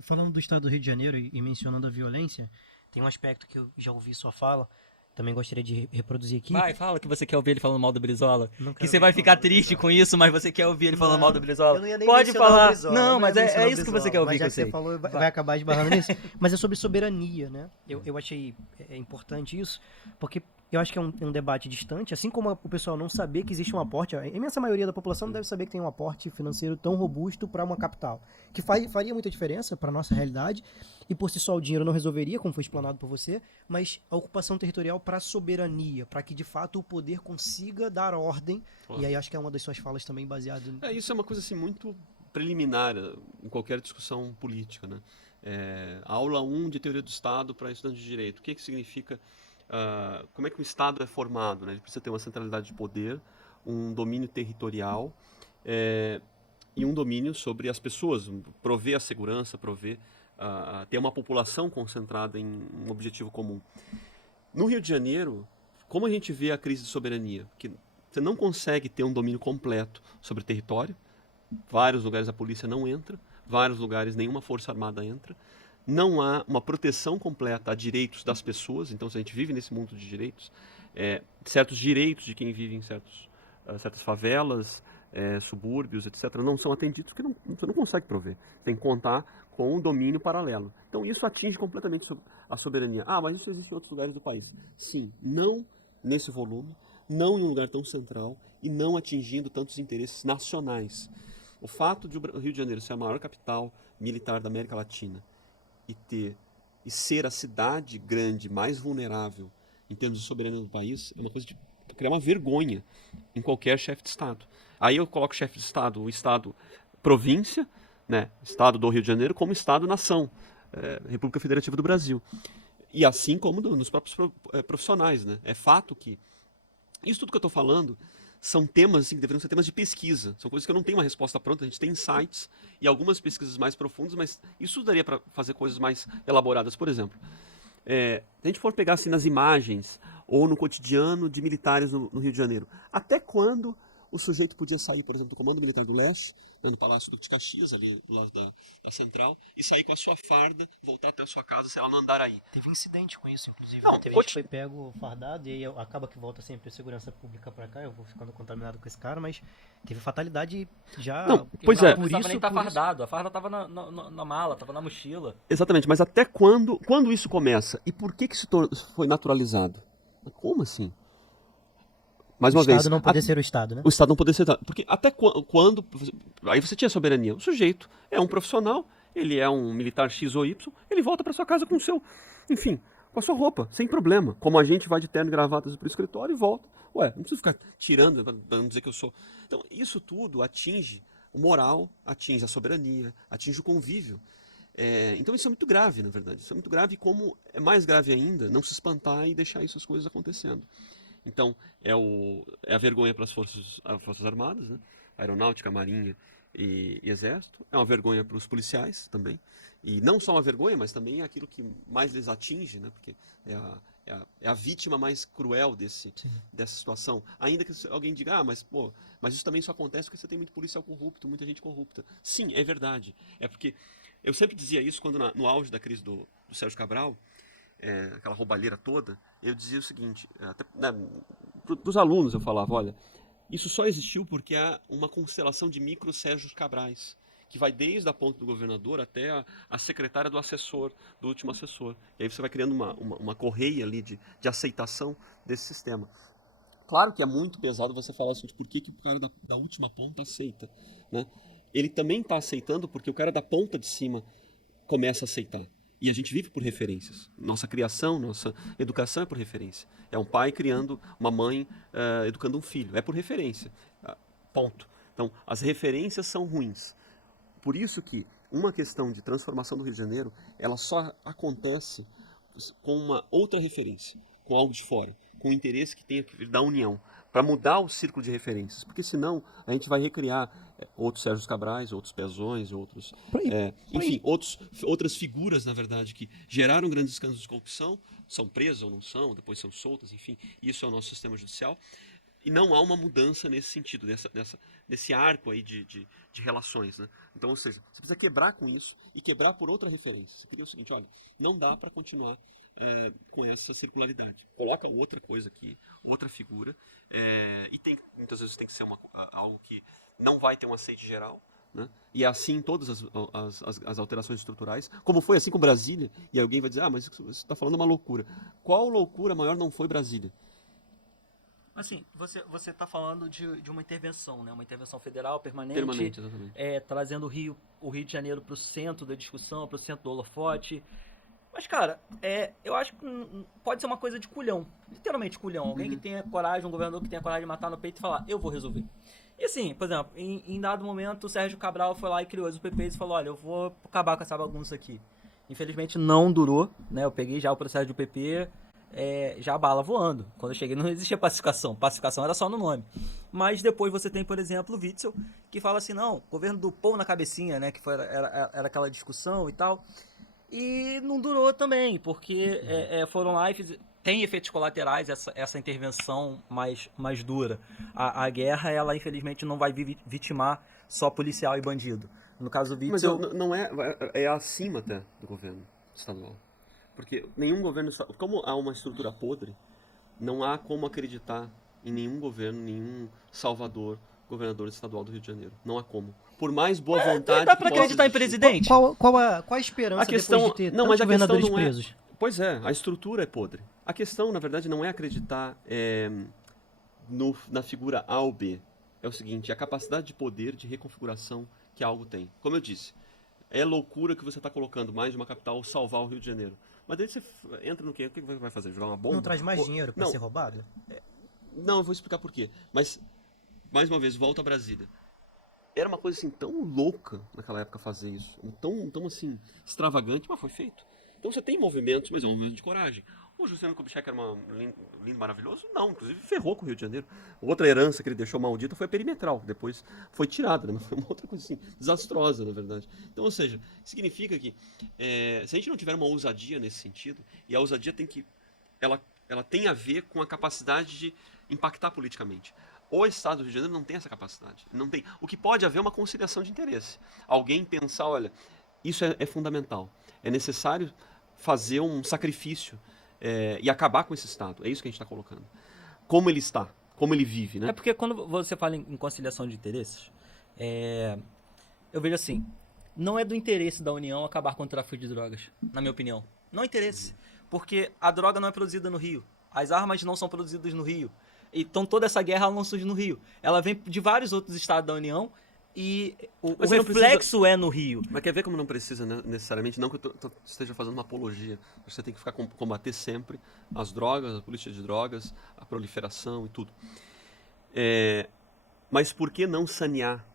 Falando do estado do Rio de Janeiro e mencionando a violência, tem um aspecto que eu já ouvi sua fala, também gostaria de reproduzir aqui. Vai, fala que você quer ouvir ele falando mal do Brizola. Não Que quero você vai ouvir ficar falar do triste Brizola. com isso, mas você quer ouvir ele falando mal do Brizola. Eu não ia nem Pode mencionar o falar. Brizola, Não, eu mas ia mencionar é o isso que você Brizola, quer ouvir, mas que já eu sei. você falou, vai acabar esbarrando nisso. Mas é sobre soberania, né? Eu achei importante isso, porque eu acho que é um debate distante, assim como o pessoal não saber que existe um aporte, a imensa maioria da população não deve saber que tem um aporte financeiro tão robusto para uma capital, que faria muita diferença para a nossa realidade, e por si só o dinheiro não resolveria, como foi explanado por você, mas a ocupação territorial para a soberania, para que de fato o poder consiga dar ordem, Claro. e aí acho que é uma das suas falas também baseada... Isso é uma coisa assim, muito preliminar em qualquer discussão política. Né? Aula 1 de Teoria do Estado para estudantes de Direito. O que significa... como é que o Estado é formado? Né? Ele precisa ter uma centralidade de poder, um domínio territorial e um domínio sobre as pessoas, prover a segurança, ter uma população concentrada em um objetivo comum. No Rio de Janeiro, como a gente vê a crise de soberania? Que você não consegue ter um domínio completo sobre o território, vários lugares a polícia não entra, vários lugares nenhuma força armada entra, não há uma proteção completa a direitos das pessoas, então se a gente vive nesse mundo de direitos, certos direitos de quem vive em certas favelas, subúrbios, etc., não são atendidos porque você não consegue prover. Tem que contar com um domínio paralelo. Então isso atinge completamente a soberania. Mas isso existe em outros lugares do país. Sim, não nesse volume, não em um lugar tão central e não atingindo tantos interesses nacionais. O fato de o Rio de Janeiro ser a maior capital militar da América Latina e ser a cidade grande mais vulnerável em termos de soberania do país é uma coisa de criar uma vergonha em qualquer chefe de Estado. Aí eu coloco chefe de Estado, o Estado província, né, Estado do Rio de Janeiro, como Estado-nação, República Federativa do Brasil. E assim como nos próprios profissionais. Né? É fato que isso tudo que eu estou falando são temas assim, que deveriam ser temas de pesquisa. São coisas que eu não tenho uma resposta pronta. A gente tem insights e algumas pesquisas mais profundas, mas isso daria para fazer coisas mais elaboradas. Por exemplo, se a gente for pegar assim, nas imagens ou no cotidiano de militares no Rio de Janeiro, até quando o sujeito podia sair, por exemplo, do Comando Militar do Leste, no Palácio Duque de Caxias, ali do lado da Central, e sair com a sua farda, voltar até a sua casa, sei lá, no Andaraí. Teve incidente com isso, inclusive. Não, Né? Teve gente que foi pego fardado e aí acaba que volta sempre a segurança pública pra cá. Eu vou ficando contaminado com esse cara, mas teve fatalidade já. Não, pois é. Não precisava nem estar fardado. A farda tava na mala, tava na mochila. Exatamente, mas até quando isso começa? E por que isso foi naturalizado? Como assim? Mais uma O vez. Estado não poder ser o Estado, né? O Estado não poder ser. Porque até quando. Aí você tinha soberania. O sujeito é um profissional, ele é um militar X ou Y, ele volta para sua casa com o seu. Enfim, com a sua roupa, sem problema. Como a gente vai de terno e gravata para o escritório e volta. Ué, não preciso ficar tirando, para não dizer que eu sou. Então, isso tudo atinge o moral, atinge a soberania, atinge o convívio. Então isso é muito grave, na verdade. Isso é muito grave, e como é mais grave ainda, não se espantar e deixar essas coisas acontecendo. Então, é a vergonha para as Forças Armadas, né? Aeronáutica, Marinha e Exército. É uma vergonha para os policiais também. E não só uma vergonha, mas também é aquilo que mais lhes atinge, né? Porque é a vítima mais cruel dessa situação. Ainda que alguém diga, mas isso também só acontece porque você tem muito policial corrupto, muita gente corrupta. Sim, é verdade. É porque eu sempre dizia isso quando no auge da crise do Sérgio Cabral, aquela roubalheira toda, eu dizia o seguinte, até para os alunos eu falava, olha, isso só existiu porque há uma constelação de micro Sérgios Cabrais, que vai desde a ponta do governador até a secretária do assessor, do último assessor. E aí você vai criando uma correia ali de aceitação desse sistema. Claro que é muito pesado você falar assim, por que o cara da última ponta aceita, né? Ele também está aceitando porque o cara da ponta de cima começa a aceitar. E a gente vive por referências. Nossa criação, nossa educação é por referência. É um pai criando uma mãe, educando um filho. É por referência. Ponto. Então, as referências são ruins. Por isso que uma questão de transformação do Rio de Janeiro, ela só acontece com uma outra referência, com algo de fora, com o interesse que tem que vir da união, para mudar o círculo de referências. Porque senão a gente vai recriar outros Sérgios Cabrais, outros Pezões, outros... enfim, outras figuras, na verdade, que geraram grandes escândalos de corrupção, são presas ou não são, depois são soltas, enfim, isso é o nosso sistema judicial. E não há uma mudança nesse sentido, nesse arco aí de relações, né? Então, ou seja, você precisa quebrar com isso e quebrar por outra referência. Você queria o seguinte, olha, não dá para continuar com essa circularidade. Coloca outra coisa aqui, outra figura, e muitas vezes tem que ser algo que não vai ter um aceite geral, né? E é assim todas as alterações estruturais, como foi assim com Brasília, e alguém vai dizer, mas você está falando uma loucura. Qual loucura maior não foi Brasília? Assim, você está falando de uma intervenção, né? Uma intervenção federal permanente. Permanente, exatamente. Trazendo o Rio de Janeiro para o centro da discussão, para o centro do holofote. Mas, cara, eu acho que pode ser uma coisa de culhão. Literalmente culhão. Alguém que tenha coragem, um governador que tenha coragem de matar no peito e falar, eu vou resolver. E assim, por exemplo, em dado momento, o Sérgio Cabral foi lá e criou os PPs e falou, olha, eu vou acabar com essa bagunça aqui. Infelizmente não durou, né? Eu peguei já o processo do PP... já a bala voando. Quando eu cheguei não existia pacificação era só no nome. Mas depois você tem, por exemplo, o Witzel, que fala assim, não, governo do pão na cabecinha, né, que era aquela discussão e tal, e não durou também, porque foram lá e tem efeitos colaterais essa intervenção mais dura. A guerra, ela infelizmente não vai vitimar só policial e bandido. No caso do Witzel... Mas não é acima até do governo estadual. Porque nenhum governo... Como há uma estrutura podre, não há como acreditar em nenhum governo, nenhum salvador, governador estadual do Rio de Janeiro. Não há como. Por mais boa vontade... Dá pra acreditar em presidente? Qual a esperança depois de ter tantos governadores presos? Pois é, a estrutura é podre. A questão, na verdade, não é acreditar na figura A ou B. É o seguinte, é a capacidade de poder, de reconfiguração que algo tem. Como eu disse, é loucura que você está colocando mais de uma capital salvar o Rio de Janeiro. Mas daí você entra no quê? O que você vai fazer? Jogar uma bomba? Não traz mais dinheiro para ser roubado? Não, eu vou explicar por quê. Mas, mais uma vez, volta a Brasília. Era uma coisa assim tão louca naquela época fazer isso. Tão assim, extravagante, mas foi feito. Então você tem movimentos, mas é um movimento de coragem. O Juscelino Kubitschek era lindo, maravilhoso? Não, inclusive ferrou com o Rio de Janeiro. Outra herança que ele deixou maldita foi a perimetral, que depois foi tirada, né? Mas foi uma outra coisa assim, desastrosa, na verdade. Então, ou seja, significa que se a gente não tiver uma ousadia nesse sentido, e a ousadia ela tem a ver com a capacidade de impactar politicamente. O Estado do Rio de Janeiro não tem essa capacidade. Não tem. O que pode haver é uma conciliação de interesse. Alguém pensar, olha, isso é fundamental. É necessário fazer um sacrifício e acabar com esse Estado. É isso que a gente está colocando. Como ele está, como ele vive, né? É porque quando você fala em conciliação de interesses, eu vejo assim, não é do interesse da União acabar com o tráfico de drogas, na minha opinião. Não é interesse, porque a droga não é produzida no Rio, as armas não são produzidas no Rio, então toda essa guerra ela não surge no Rio, ela vem de vários outros estados da União e o reflexo é no Rio. Mas quer ver como não precisa, né, necessariamente, não que eu esteja fazendo uma apologia, você tem que combater sempre as drogas, a política de drogas, a proliferação e tudo. Mas por que não sanear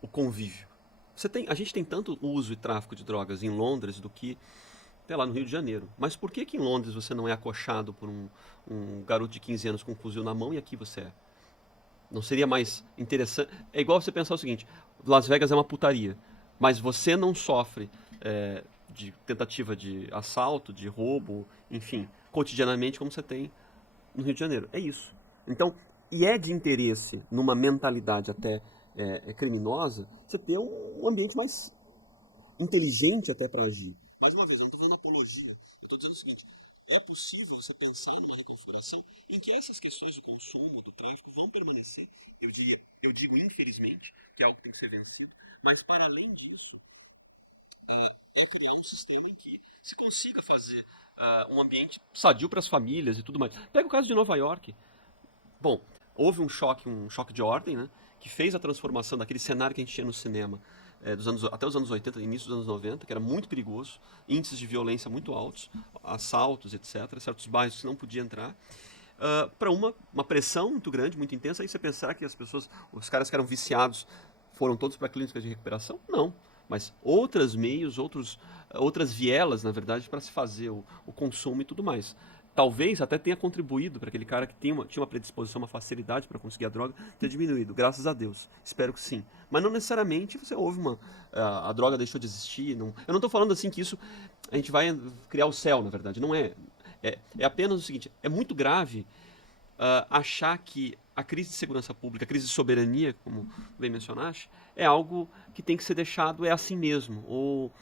o convívio? A gente tem tanto uso e tráfico de drogas em Londres do que até lá no Rio de Janeiro. Mas por que em Londres você não é acochado por um garoto de 15 anos com um fuzil na mão e aqui você é? Não seria mais interessante? É igual você pensar o seguinte, Las Vegas é uma putaria, mas você não sofre de tentativa de assalto, de roubo, enfim, cotidianamente como você tem no Rio de Janeiro. É isso. Então, e é de interesse, numa mentalidade até criminosa, você ter um ambiente mais inteligente até para agir. Mais uma vez, eu não estou fazendo apologia, eu estou dizendo o seguinte, é possível você pensar numa reconfiguração em que essas questões do consumo, do tráfico, vão permanecer, eu digo infelizmente, que é algo que tem que ser vencido, mas para além disso, é criar um sistema em que se consiga fazer um ambiente sadio para as famílias e tudo mais. Pega o caso de Nova York. Bom, houve um choque de ordem, né, que fez a transformação daquele cenário que a gente tinha no cinema até os anos 80, início dos anos 90, que era muito perigoso, índices de violência muito altos, assaltos, etc., certos bairros que não podia entrar, para uma pressão muito grande, muito intensa. Aí você pensar que os caras que eram viciados foram todos para clínicas de recuperação? Não. Mas outros meios, outras vielas, na verdade, para se fazer o consumo e tudo mais. Talvez até tenha contribuído para aquele cara que tinha uma predisposição, uma facilidade para conseguir a droga, ter diminuído, graças a Deus. Espero que sim. Mas não necessariamente você houve a droga deixou de existir. Não, eu não estou falando assim que isso a gente vai criar o céu, na verdade. Não é. É apenas o seguinte, é muito grave achar que a crise de segurança pública, a crise de soberania, como bem mencionaste, é algo que tem que ser deixado assim mesmo.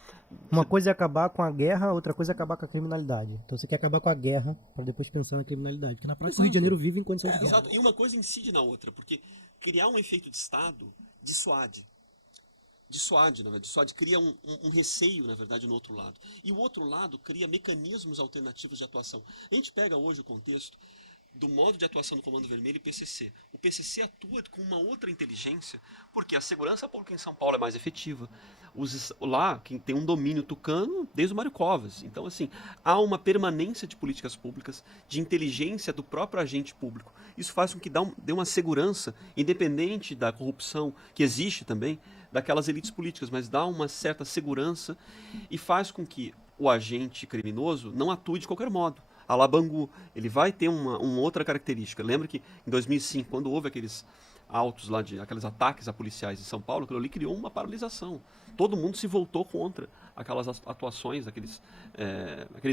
Uma coisa é acabar com a guerra, outra coisa é acabar com a criminalidade. Então você quer acabar com a guerra para depois pensar na criminalidade. Porque na prática o Rio de Janeiro vive em condições de guerra. Exato. E uma coisa incide na outra, porque criar um efeito de Estado dissuade. Na verdade, cria um receio, na verdade, no outro lado. E o outro lado cria mecanismos alternativos de atuação. A gente pega hoje o contexto do modo de atuação do Comando Vermelho e PCC. O PCC atua com uma outra inteligência, porque a segurança pública em São Paulo é mais efetiva. Lá, quem tem um domínio tucano desde o Mário Covas. Então, assim, há uma permanência de políticas públicas, de inteligência do próprio agente público. Isso faz com que dê uma segurança, independente da corrupção que existe também, daquelas elites políticas, mas dá uma certa segurança e faz com que o agente criminoso não atue de qualquer modo. A la Bangu, ele vai ter uma outra característica. Lembra que em 2005, quando houve aqueles aqueles ataques a policiais em São Paulo, aquilo ali criou uma paralisação. Todo mundo se voltou contra aquelas atuações, aqueles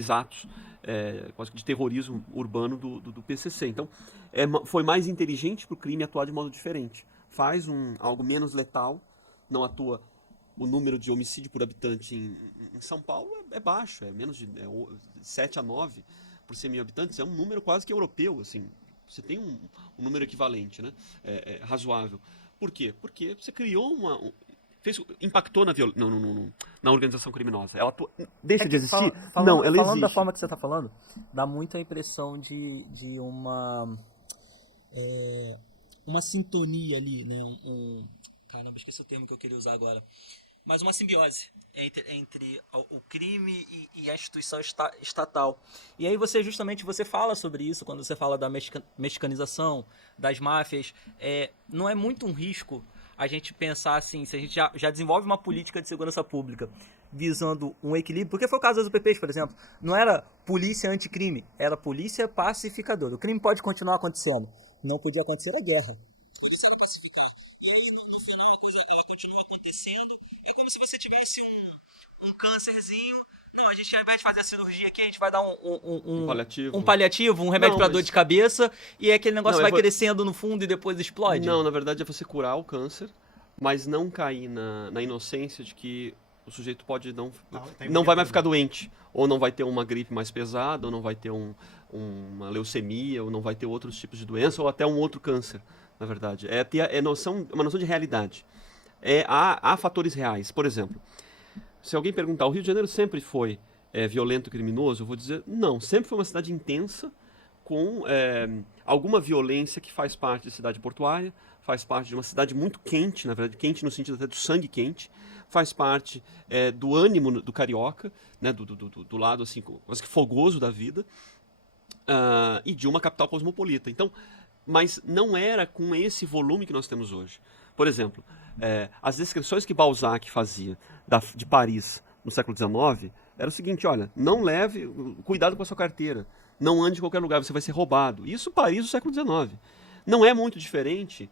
atos de terrorismo urbano do PCC. Então, foi mais inteligente para o crime atuar de modo diferente. Faz algo menos letal, não atua. O número de homicídio por habitante em São Paulo é baixo, é menos de 7 a 9 por 100 mil habitantes, é um número quase que europeu, assim. Você tem um número equivalente, né? Razoável. Por quê? Porque você criou impactou na organização criminosa. Ela deixa de existir? Não, ela falando existe. da forma que você está falando, dá muito a impressão de uma sintonia ali, né? Caramba, esqueci o termo que eu queria usar agora. Mas uma simbiose entre o crime e a instituição estatal. E aí você fala sobre isso quando você fala da mexicanização, das máfias. Não é muito um risco a gente pensar assim, se a gente já desenvolve uma política de segurança pública visando um equilíbrio, porque foi o caso das UPPs, por exemplo, não era polícia anticrime, era polícia pacificadora. O crime pode continuar acontecendo, não podia acontecer a guerra. Polícia era pacificar. E aí, no final, a coisa ela continua acontecendo. É como se você tivesse um câncerzinho. Não, a gente, ao invés de fazer a cirurgia aqui, a gente vai dar Um um paliativo, um remédio Não, pra mas- dor de cabeça, e aquele negócio Não, vai eu vou- crescendo no fundo e depois explode. Não, na verdade é você curar o câncer, mas não cair na inocência de que o sujeito pode não vai mais ficar doente, ou não vai ter uma gripe mais pesada, ou não vai ter uma leucemia, ou não vai ter outros tipos de doença, ou até um outro câncer, na verdade. É ter uma noção de realidade. Há fatores reais. Por exemplo, se alguém perguntar, o Rio de Janeiro sempre foi violento e criminoso, eu vou dizer, não, sempre foi uma cidade intensa, com alguma violência que faz parte de cidade portuária, faz parte de uma cidade muito quente, na verdade, quente no sentido até do sangue quente, faz parte do ânimo do carioca, né, do lado assim, quase que fogoso da vida, e de uma capital cosmopolita. Então, mas não era com esse volume que nós temos hoje. Por exemplo, as descrições que Balzac fazia de Paris no século XIX era o seguinte: olha, não leve, cuidado com a sua carteira, não ande em qualquer lugar, você vai ser roubado. Isso Paris do século XIX. Não é muito diferente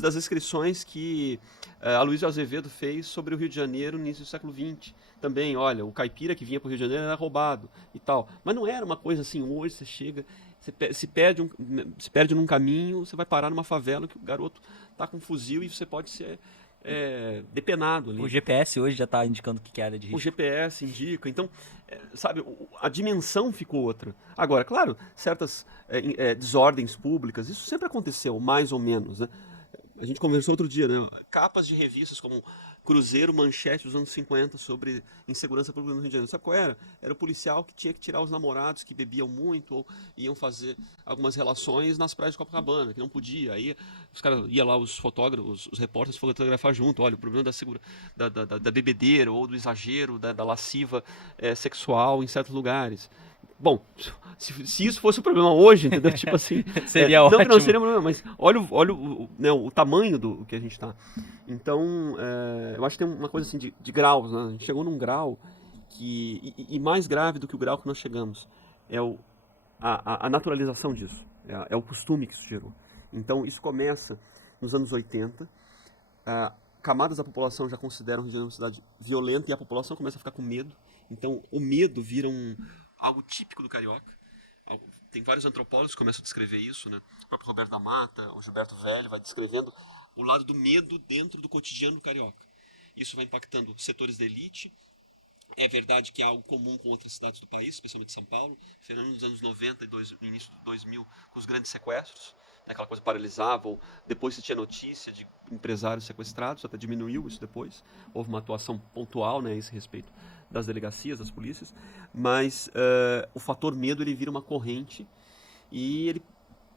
das descrições que Aloysio Azevedo fez sobre o Rio de Janeiro no início do século XX. Também, olha, o caipira que vinha para o Rio de Janeiro era roubado e tal. Mas não era uma coisa assim, hoje você chega, se perde num caminho, você vai parar numa favela que o garoto tá com um fuzil e você pode ser depenado ali. O GPS hoje já tá indicando o que é área de O risco. GPS indica. Então, sabe, a dimensão ficou outra. Agora, claro, certas desordens públicas, isso sempre aconteceu, mais ou menos, né? A gente conversou outro dia, né? Capas de revistas como Cruzeiro, Manchete dos anos 50 sobre insegurança pública no Rio de Janeiro. Sabe qual era? Era o policial que tinha que tirar os namorados que bebiam muito ou iam fazer algumas relações nas praias de Copacabana, que não podia. Aí os caras iam lá, os fotógrafos, os repórteres fotografar junto. Olha, o problema da bebedeira ou do exagero, da lasciva sexual em certos lugares. Bom, se isso fosse o problema hoje, entendeu? Tipo assim... Seria não ótimo. que não seria um problema, mas olha o tamanho do que a gente está. Então, eu acho que tem uma coisa assim de graus, né? A gente chegou num grau que... E mais grave do que o grau que nós chegamos é a naturalização disso. É o costume que isso gerou. Então, isso começa nos anos 80. Camadas da população já consideram o Rio de Janeiro uma cidade violenta e a população começa a ficar com medo. Então, o medo vira algo típico do carioca. Tem vários antropólogos que começam a descrever isso, né? O próprio Roberto da Mata, o Gilberto Velho vai descrevendo o lado do medo dentro do cotidiano do carioca. Isso vai impactando setores da elite. É verdade que é algo comum com outras cidades do país, especialmente São Paulo. Fenômeno dos anos 90 e início de 2000, com os grandes sequestros. Né? Aquela coisa paralisava, ou depois se tinha notícia de empresários sequestrados, até diminuiu isso depois. Houve uma atuação pontual, né, a esse respeito das delegacias, das polícias. Mas o fator medo ele vira uma corrente e ele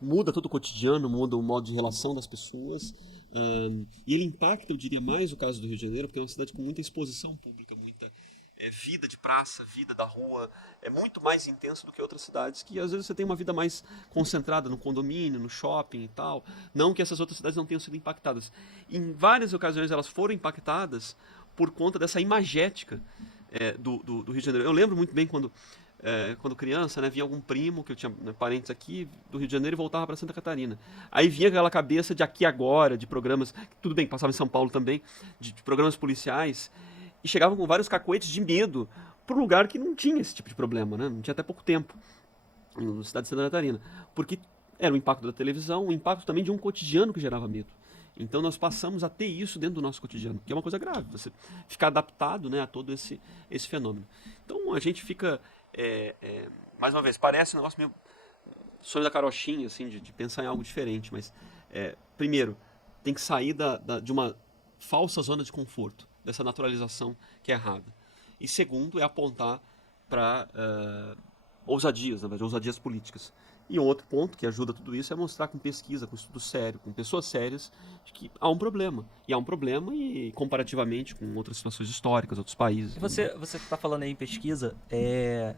muda todo o cotidiano, muda o modo de relação das pessoas. E ele impacta, eu diria, mais o caso do Rio de Janeiro, porque é uma cidade com muita exposição pública, muita vida de praça, vida da rua, é muito mais intenso do que outras cidades, que às vezes você tem uma vida mais concentrada no condomínio, no shopping e tal. Não que essas outras cidades não tenham sido impactadas. Em várias ocasiões elas foram impactadas por conta dessa imagética do Rio de Janeiro. Eu lembro muito bem quando criança, né, vinha algum primo, que eu tinha parentes aqui do Rio de Janeiro e voltava para Santa Catarina. Aí vinha aquela cabeça de Aqui Agora, de programas, tudo bem, passava em São Paulo também, de programas policiais, e chegavam com vários cacoetes de medo para um lugar que não tinha esse tipo de problema, né? Não tinha até pouco tempo, na cidade de Santa Catarina. Porque era o impacto da televisão, o impacto também de um cotidiano que gerava medo. Então nós passamos a ter isso dentro do nosso cotidiano, que é uma coisa grave, você ficar adaptado, né, a todo esse fenômeno. Então a gente fica, mais uma vez, parece um negócio meio sonho da carochinha, assim, de pensar em algo diferente, mas primeiro, tem que sair de uma falsa zona de conforto, dessa naturalização que é errada. E segundo, é apontar para ousadias, na verdade, ousadias políticas. E outro ponto que ajuda tudo isso é mostrar com pesquisa, com estudo sério, com pessoas sérias, de que há um problema. E há um problema e comparativamente com outras situações históricas, outros países. Você está falando aí em pesquisa,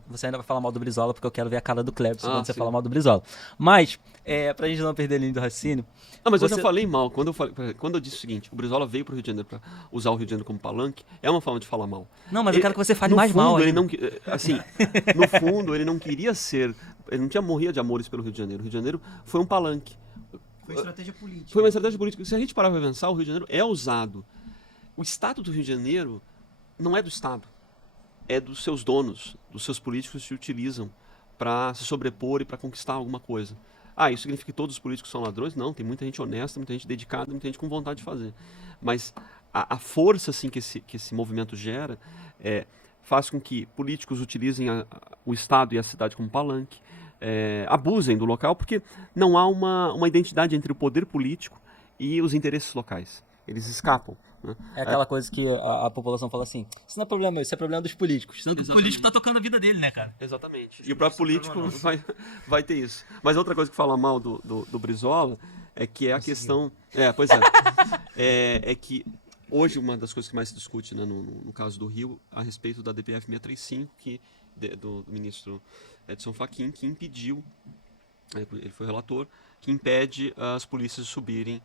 você ainda vai falar mal do Brizola, porque eu quero ver a cara do Clebson quando você fala mal do Brizola. Mas, pra gente não perder a linha do raciocínio... Não, mas eu já falei mal. Quando eu disse o seguinte, o Brizola veio para o Rio de Janeiro para usar o Rio de Janeiro como palanque, é uma forma de falar mal. Não, mas eu quero que você fale mais fundo, mal. Ele não, assim, no fundo, ele não queria ser... Ele não morria de amores pelo Rio de Janeiro. O Rio de Janeiro foi um palanque. Foi estratégia política. Foi uma estratégia política. Se a gente parar para pensar, o Rio de Janeiro é usado. O Estado do Rio de Janeiro não é do Estado. é dos seus donos, dos seus políticos que se utilizam para se sobrepor e para conquistar alguma coisa. Ah, isso significa que todos os políticos são ladrões? Não, tem muita gente honesta, muita gente dedicada, muita gente com vontade de fazer. Mas a força assim, que esse movimento gera faz com que políticos utilizem o Estado e a cidade como palanque, abusem do local, porque não há uma identidade entre o poder político e os interesses locais. Eles escapam. Né? É aquela coisa que a população fala assim, isso não é problema, isso é problema dos políticos. Sendo que o político tá tocando a vida dele, né, cara? Exatamente. E o próprio político vai ter isso. Mas outra coisa que fala mal do Brizola é que é a questão... Pois é. É que hoje uma das coisas que mais se discute, né, no caso do Rio, a respeito da DPF 635, do ministro Edson Fachin, que impediu, ele foi relator, que impede as polícias de subirem,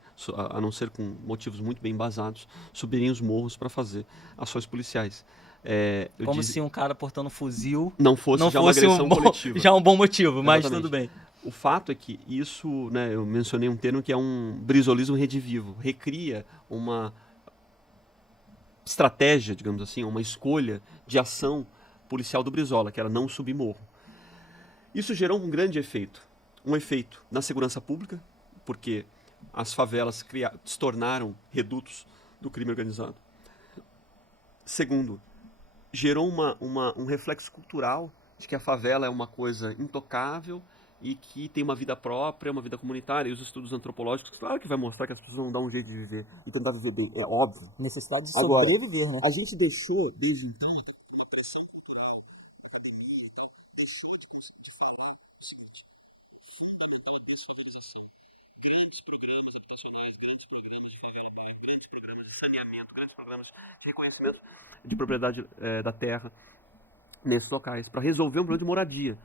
a não ser com motivos muito bem embasados, subirem os morros para fazer ações policiais. Se um cara portando fuzil não fosse já uma agressão coletiva. Já um bom motivo, mas Exatamente. tudo bem. O fato é que isso, né, eu mencionei um termo que é um brizolismo redivivo, recria uma estratégia, digamos assim, uma escolha de ação policial do Brizola, que era não subir morro. Isso gerou um grande efeito. Um efeito na segurança pública, porque as favelas se tornaram redutos do crime organizado. Segundo, gerou um reflexo cultural de que a favela é uma coisa intocável e que tem uma vida própria, uma vida comunitária. E os estudos antropológicos, claro que vai mostrar que as pessoas vão dar um jeito de viver e tentar viver bem, é óbvio. Necessidade de sobreviver, né? A gente deixou, desde então, uma pressão deixou de falar o seguinte: fundamental a desfavelização. Grandes programas habitacionais, grandes programas de favela, grandes programas de saneamento, grandes programas de reconhecimento de propriedade da terra nesses locais, para resolver um problema de moradia.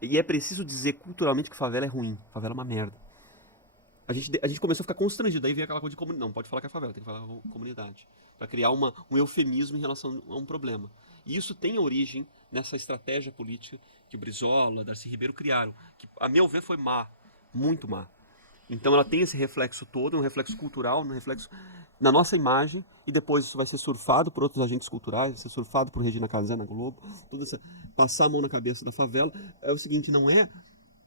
E é preciso dizer culturalmente que favela é ruim, favela é uma merda. A gente começou a ficar constrangido, daí veio aquela coisa de comunidade. Não, pode falar que é favela, tem que falar comunidade. Para criar um eufemismo em relação a um problema. E isso tem origem nessa estratégia política que o Brizola, Darcy Ribeiro criaram, que, a meu ver, foi má, muito má. Então ela tem esse reflexo todo, um reflexo cultural, um reflexo na nossa imagem, e depois isso vai ser surfado por outros agentes culturais, vai ser surfado por Regina Casé na Globo, passar a mão na cabeça da favela. É o seguinte, não é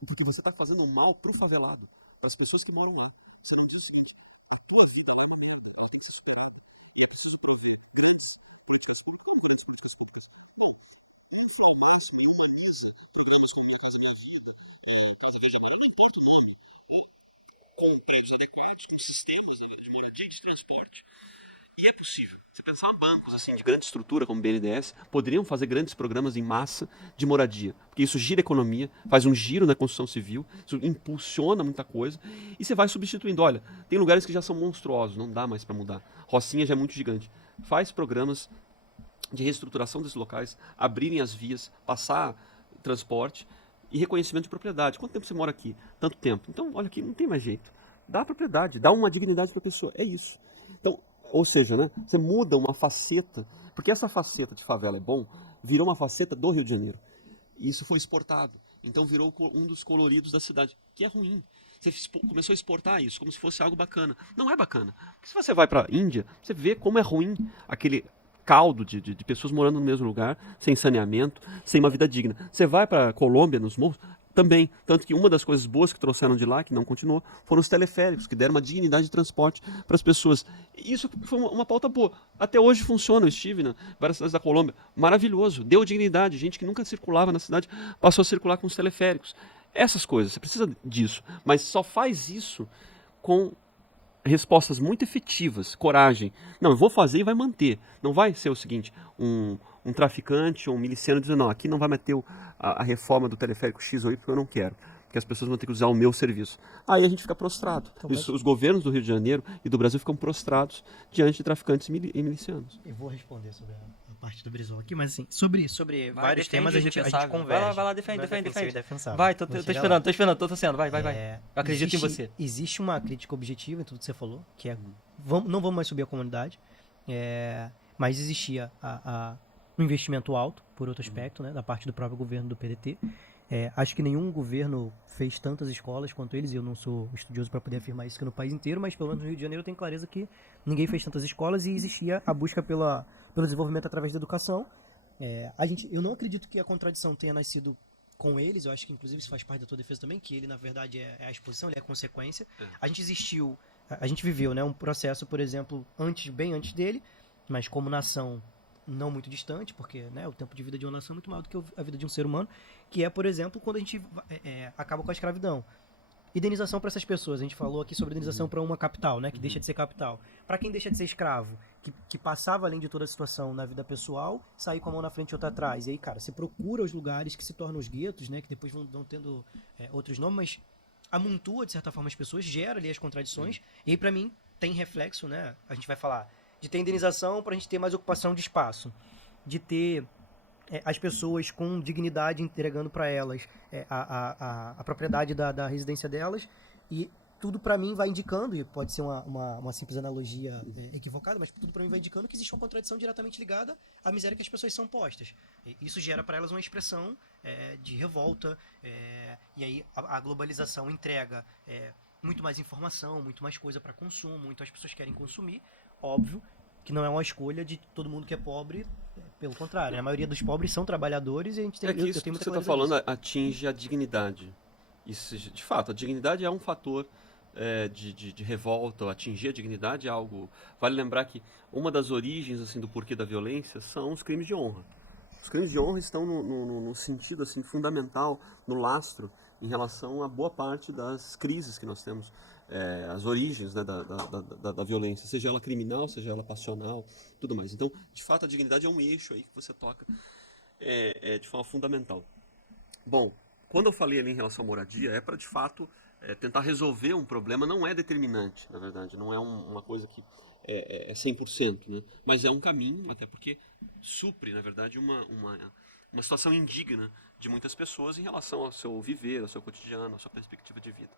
porque você está fazendo mal pro favelado, para as pessoas que moram lá. Você não diz o seguinte: a tua vida é uma merda, ela tem que ser superada. E é preciso prover grandes políticas públicas. Como grandes políticas públicas? Bom, infla ao máximo e humaniza programas como Minha Casa Minha Vida, Casa Verde Amarela, não importa o nome, com prédios adequados, com sistemas de moradia e de transporte. E é possível. Você pensar em bancos assim, de grande estrutura, como o BNDES, poderiam fazer grandes programas em massa de moradia. Porque isso gira a economia, faz um giro na construção civil, isso impulsiona muita coisa, e você vai substituindo. Olha, tem lugares que já são monstruosos, não dá mais para mudar. Rocinha já é muito gigante. Faz programas de reestruturação desses locais, abrirem as vias, passar transporte e reconhecimento de propriedade. Quanto tempo você mora aqui? Tanto tempo. Então, olha aqui, não tem mais jeito. Dá propriedade, dá uma dignidade para a pessoa. É isso. Então, ou seja, né, você muda uma faceta, porque essa faceta de favela é bom, virou uma faceta do Rio de Janeiro. E isso foi exportado. Então virou um dos coloridos da cidade, que é ruim. Você começou a exportar isso como se fosse algo bacana. Não é bacana. Porque se você vai para a Índia, você vê como é ruim aquele caldo de pessoas morando no mesmo lugar, sem saneamento, sem uma vida digna. Você vai para a Colômbia, nos morros, também. Tanto que uma das coisas boas que trouxeram de lá, que não continuou, foram os teleféricos, que deram uma dignidade de transporte para as pessoas. E isso foi uma pauta boa. Até hoje funciona. Eu estive em várias cidades da Colômbia. Maravilhoso. Deu dignidade. Gente que nunca circulava na cidade passou a circular com os teleféricos. Essas coisas, você precisa disso. Mas só faz isso com respostas muito efetivas, coragem. Não, eu vou fazer e vai manter. Não vai ser o seguinte, um traficante ou um miliciano dizendo, não, aqui não vai meter a reforma do teleférico X ou Y porque eu não quero. Porque as pessoas vão ter que usar o meu serviço. Aí a gente fica prostrado. Então, os governos do Rio de Janeiro e do Brasil ficam prostrados diante de traficantes e milicianos. Eu vou responder sobre a parte do Brizola aqui, mas assim, sobre vários temas a gente conversa. Vai lá, defende. Defensável. Vai, tô esperando, tô torcendo, vai. Eu acredito em você. Existe uma crítica objetiva em tudo que você falou, que é, não vamos mais subir a comunidade, mas existia um investimento alto, por outro aspecto, né, da parte do próprio governo do PDT. Acho que nenhum governo fez tantas escolas quanto eles, e eu não sou estudioso para poder afirmar isso que no país inteiro, mas pelo menos no Rio de Janeiro eu tenho clareza que ninguém fez tantas escolas e existia a busca pelo desenvolvimento através da educação, Eu não acredito que a contradição tenha nascido com eles, eu acho que inclusive isso faz parte da tua defesa também, que ele na verdade é a exposição, ele é a consequência. A gente viveu, né, um processo, por exemplo, bem antes dele, mas como nação não muito distante, porque, né, o tempo de vida de uma nação é muito maior do que a vida de um ser humano, que é, por exemplo, quando a gente acaba com a escravidão. Indenização para essas pessoas. A gente falou aqui sobre indenização para uma capital, né? Que deixa de ser capital. Para quem deixa de ser escravo, que passava além de toda a situação na vida pessoal, sair com a mão na frente e outra atrás. E aí, cara, você procura os lugares que se tornam os guetos, né? Que depois vão tendo outros nomes, mas amontoa, de certa forma, as pessoas, gera ali as contradições. E aí, para mim, tem reflexo, né? A gente vai falar de ter indenização para a gente ter mais ocupação de espaço. De ter as pessoas com dignidade entregando para elas a propriedade da residência delas, e tudo para mim vai indicando, e pode ser uma simples analogia equivocada, mas tudo para mim vai indicando que existe uma contradição diretamente ligada à miséria que as pessoas são postas. E isso gera para elas uma expressão de revolta, e aí a globalização entrega muito mais informação, muito mais coisa para consumo, muito as pessoas querem consumir, óbvio, que não é uma escolha de todo mundo que é pobre, pelo contrário, né? A maioria dos pobres são trabalhadores e a gente tem, Isso que você está falando atinge a dignidade. Isso, de fato, a dignidade é um fator de revolta. Atingir a dignidade é algo... Vale lembrar que uma das origens assim, do porquê da violência são os crimes de honra. Os crimes de honra estão no sentido assim, fundamental, no lastro, em relação a boa parte das crises que nós temos, as origens, né, da violência, seja ela criminal, seja ela passional, tudo mais. Então, de fato, a dignidade é um eixo aí que você toca de forma fundamental. Bom, quando eu falei ali em relação à moradia, é para, de fato, tentar resolver um problema, não é determinante, na verdade, não é uma coisa que é 100%, né? Mas é um caminho, até porque supre, na verdade, uma situação indigna de muitas pessoas em relação ao seu viver, ao seu cotidiano, à sua perspectiva de vida.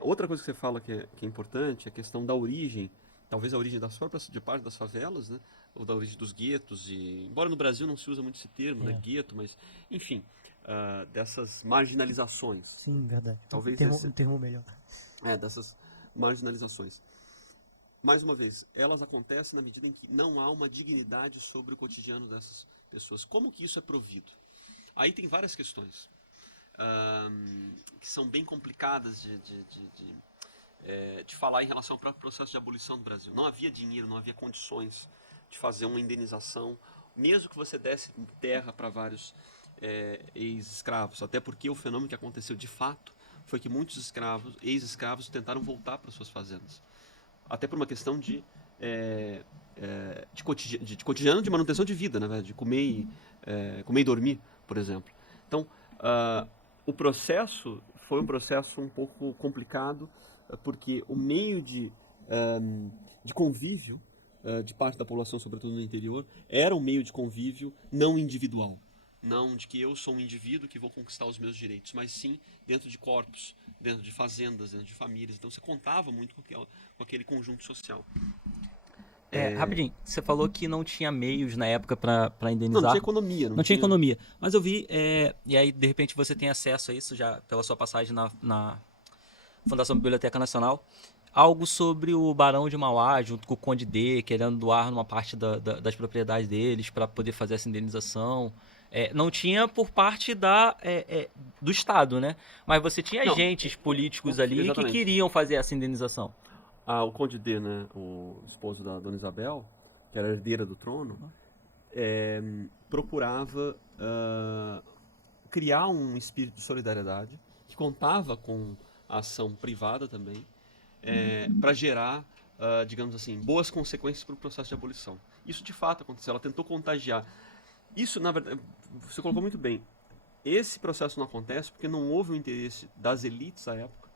Outra coisa que você fala que é importante é a questão da origem, talvez a origem de parte das favelas, né? Ou da origem dos guetos, embora no Brasil não se usa muito esse termo, né? Gueto, mas enfim, dessas marginalizações. Sim, verdade. Talvez um termo melhor. Dessas marginalizações. Mais uma vez, elas acontecem na medida em que não há uma dignidade sobre o cotidiano dessas pessoas. Como que isso é provido? Aí tem várias questões que são bem complicadas de falar em relação ao próprio processo de abolição do Brasil. Não havia dinheiro, não havia condições de fazer uma indenização, mesmo que você desse terra para vários ex-escravos, até porque o fenômeno que aconteceu de fato foi que muitos ex-escravos tentaram voltar para suas fazendas, até por uma questão de cotidiano, de manutenção de vida, né, de comer e dormir, por exemplo. Então, o processo foi um processo um pouco complicado, porque o meio de convívio de parte da população, sobretudo no interior, era um meio de convívio não individual. Não de que eu sou um indivíduo que vou conquistar os meus direitos, mas sim dentro de corpos, dentro de fazendas, dentro de famílias. Então você contava muito com aquele conjunto social. Rapidinho, você falou que não tinha meios na época para indenizar. Não tinha economia. Não tinha economia. Mas eu vi, e aí de repente você tem acesso a isso já pela sua passagem na Fundação Biblioteca Nacional, algo sobre o Barão de Mauá, junto com o Conde D, querendo doar uma parte das propriedades deles para poder fazer essa indenização. Não tinha por parte do Estado, né? Mas você tinha agentes políticos ali exatamente. Que queriam fazer essa indenização. O Conde D, né, o esposo da Dona Isabel, que era herdeira do trono, procurava criar um espírito de solidariedade que contava com a ação privada também, para gerar, digamos assim, boas consequências para o processo de abolição. Isso de fato aconteceu, ela tentou contagiar. Isso, na verdade, você colocou muito bem. Esse processo não acontece porque não houve o interesse das elites à época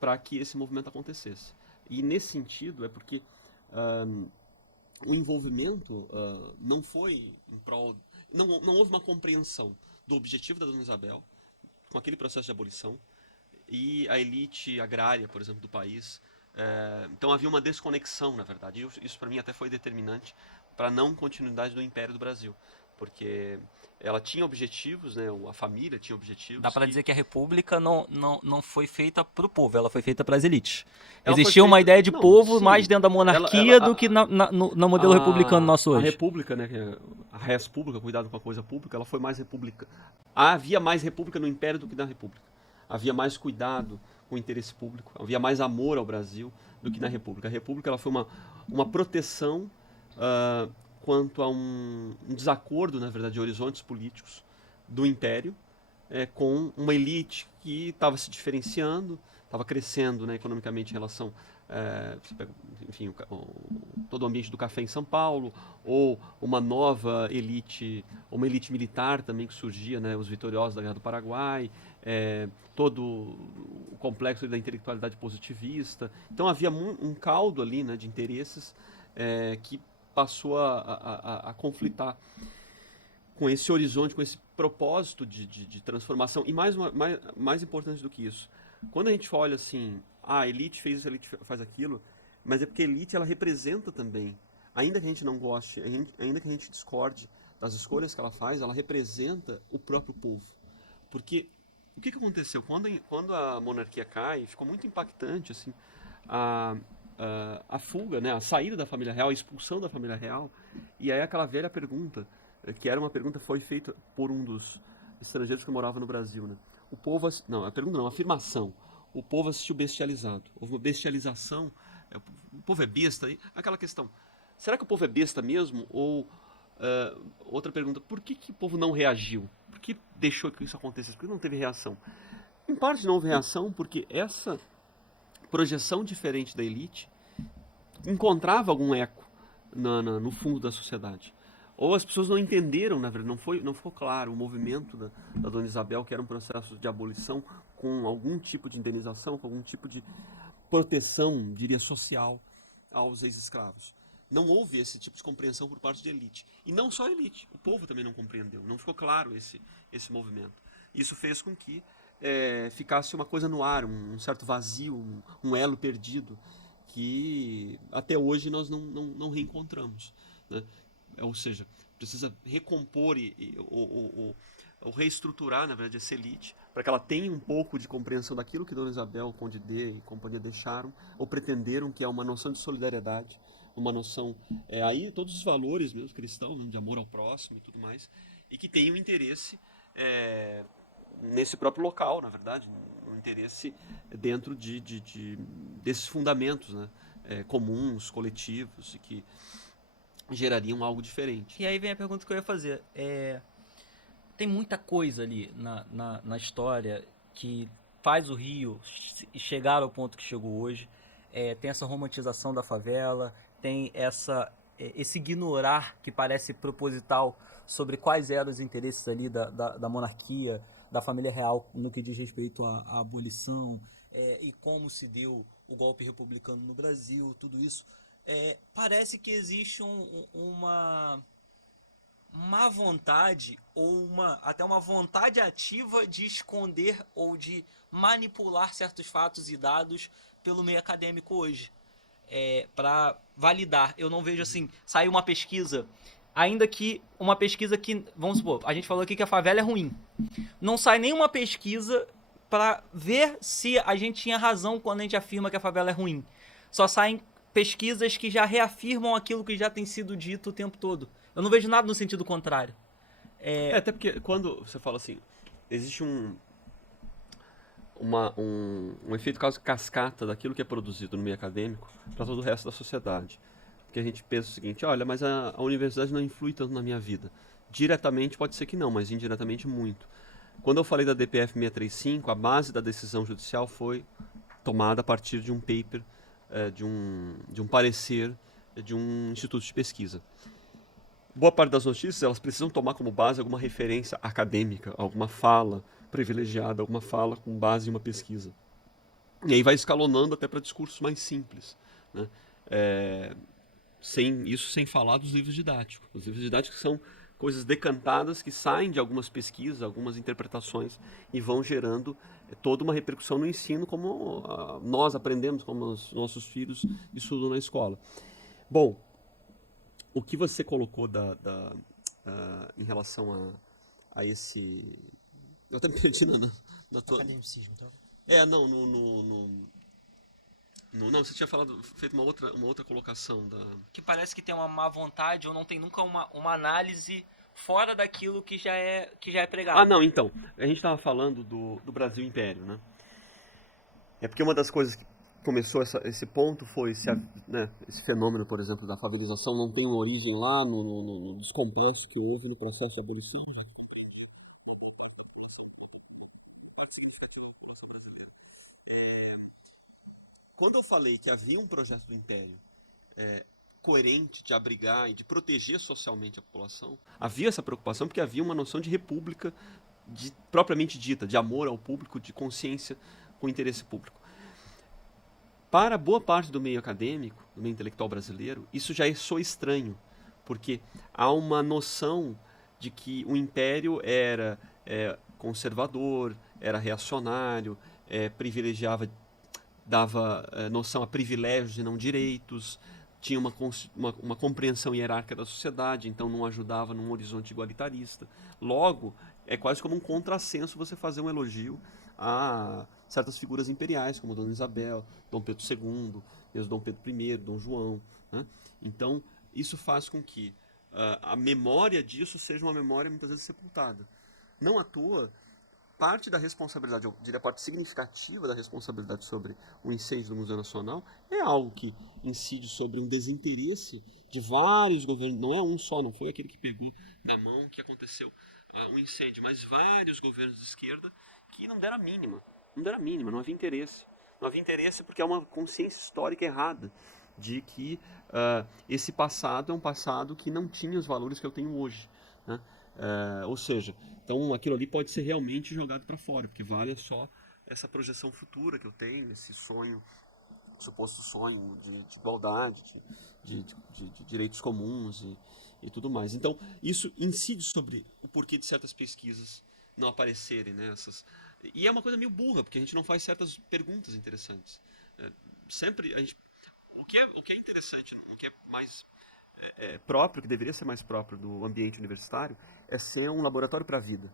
para que esse movimento acontecesse. E nesse sentido é porque o envolvimento não foi em prol... Não houve uma compreensão do objetivo da Dona Isabel com aquele processo de abolição e a elite agrária, por exemplo, do país. Então havia uma desconexão, na verdade. Isso para mim até foi determinante para a não continuidade do Império do Brasil. porque ela tinha objetivos, né? A família tinha objetivos. Dá para dizer que a república não foi feita para o povo, ela foi feita para as elites. Ela foi Existia uma feita- ideia de não, povo sim. mais dentro da monarquia do que no modelo republicano nosso A hoje. república, né? A res pública, cuidado com a coisa pública, ela foi mais república. Havia mais república no Império do que na República. Havia mais cuidado com o interesse público, havia mais amor ao Brasil do que na República. A República ela foi uma proteção quanto a um desacordo, na verdade, de horizontes políticos do Império com uma elite que estava se diferenciando, estava crescendo, né, economicamente em relação, você pega, enfim, todo o ambiente do café em São Paulo, ou uma nova elite, uma elite militar também que surgia, né, os vitoriosos da Guerra do Paraguai, todo o complexo da intelectualidade positivista. Então havia um caldo ali, né, de interesses que passou a conflitar com esse horizonte, com esse propósito de transformação. E mais importante do que isso, quando a gente olha assim, a elite fez isso, a elite faz aquilo, mas é porque a elite ela representa também, ainda que a gente não goste, ainda que a gente discorde das escolhas que ela faz, ela representa o próprio povo. Porque o que aconteceu? Quando a monarquia cai, ficou muito impactante assim, a fuga, né, a saída da família real, a expulsão da família real, e aí aquela velha pergunta, que era uma pergunta que foi feita por um dos estrangeiros que morava no Brasil, né? O povo, não, a pergunta não, a afirmação, o povo assistiu bestializado, houve uma bestialização, o povo é besta, aquela questão, será que o povo é besta mesmo? Ou, outra pergunta, por que o povo não reagiu? Por que deixou que isso acontecesse? Por que não teve reação? Em parte não houve reação porque essa projeção diferente da elite encontrava algum eco no fundo da sociedade. Ou as pessoas não entenderam, na verdade, não ficou claro o movimento da Dona Isabel, que era um processo de abolição com algum tipo de indenização, com algum tipo de proteção, diria, social aos ex-escravos. Não houve esse tipo de compreensão por parte de elite. E não só a elite, o povo também não compreendeu, não ficou claro esse movimento. Isso fez com que ficasse uma coisa no ar, um certo vazio, um elo perdido, que até hoje nós não reencontramos, né? Ou seja, precisa recompor ou reestruturar, na verdade, essa elite, para que ela tenha um pouco de compreensão daquilo que Dona Isabel, Conde D e companhia deixaram, ou pretenderam, que é uma noção de solidariedade, uma noção, aí todos os valores mesmo cristãos, né, de amor ao próximo e tudo mais, e que tem um interesse nesse próprio local, na verdade, um interesse dentro desses fundamentos, né, comuns, coletivos, e que gerariam algo diferente. E aí vem a pergunta que eu ia fazer. Tem muita coisa ali na história que faz o Rio chegar ao ponto que chegou hoje. Tem essa romantização da favela, tem esse ignorar que parece proposital sobre quais eram os interesses ali da monarquia, da família real no que diz respeito à abolição, e como se deu o golpe republicano no Brasil, tudo isso. Parece que existe uma má vontade ou até uma vontade ativa de esconder ou de manipular certos fatos e dados pelo meio acadêmico hoje, para validar. Eu não vejo assim, saiu uma pesquisa, ainda que uma pesquisa que, vamos supor, a gente falou aqui que a favela é ruim, não sai nenhuma pesquisa para ver se a gente tinha razão quando a gente afirma que a favela é ruim. Só saem pesquisas que já reafirmam aquilo que já tem sido dito o tempo todo. Eu não vejo nada no sentido contrário. Até porque quando você fala assim, existe um efeito cascata daquilo que é produzido no meio acadêmico para todo o resto da sociedade. Porque a gente pensa o seguinte, olha, mas a universidade não influi tanto na minha vida. Diretamente pode ser que não, mas indiretamente muito. Quando eu falei da DPF 635, a base da decisão judicial foi tomada a partir de um paper, de um parecer de um instituto de pesquisa. Boa parte das notícias elas precisam tomar como base alguma referência acadêmica, alguma fala privilegiada, alguma fala com base em uma pesquisa. E aí vai escalonando até para discursos mais simples, né? Sem falar dos livros didáticos. Os livros didáticos são coisas decantadas que saem de algumas pesquisas, algumas interpretações e vão gerando toda uma repercussão no ensino, como nós aprendemos, como os nossos filhos estudam na escola. Bom, o que você colocou em relação a esse... Eu até me perdi na tua... Academicismo, então. Não, não, você tinha feito uma outra colocação da... Que parece que tem uma má vontade ou não tem nunca uma análise fora daquilo que já é pregado. Não, então, a gente estava falando do Brasil Império, né? É porque uma das coisas que começou esse ponto foi esse fenômeno, por exemplo, da favelização não tem uma origem lá no descompasso que houve no processo de abolição. Quando eu falei que havia um projeto do Império coerente de abrigar e de proteger socialmente a população, havia essa preocupação porque havia uma noção de república propriamente dita, de amor ao público, de consciência com o interesse público. Para boa parte do meio acadêmico, do meio intelectual brasileiro, isso já soa estranho, porque há uma noção de que o Império era conservador, era reacionário, privilegiava, dava noção a privilégios e não direitos, tinha uma compreensão hierárquica da sociedade, então não ajudava num horizonte igualitarista. Logo, é quase como um contrassenso você fazer um elogio a certas figuras imperiais, como Dona Isabel, Dom Pedro II, mesmo Dom Pedro I, Dom João. Né? Então, isso faz com que a memória disso seja uma memória muitas vezes sepultada. Não à toa, parte da responsabilidade, eu diria a parte significativa da responsabilidade sobre o incêndio do Museu Nacional é algo que incide sobre um desinteresse de vários governos, não é um só, não foi aquele que pegou na mão que aconteceu um incêndio, mas vários governos de esquerda que não deram a mínima, não havia interesse. Não havia interesse porque é uma consciência histórica errada de que esse passado é um passado que não tinha os valores que eu tenho hoje, né? Ou seja, então aquilo ali pode ser realmente jogado para fora, porque vale só essa projeção futura que eu tenho, esse sonho, suposto sonho de igualdade, de direitos comuns e tudo mais. Então, isso incide sobre o porquê de certas pesquisas não aparecerem, né? E é uma coisa meio burra, porque a gente não faz certas perguntas interessantes. Sempre a gente... O que é interessante, o que é mais próprio, que deveria ser mais próprio do ambiente universitário, é ser um laboratório para a vida.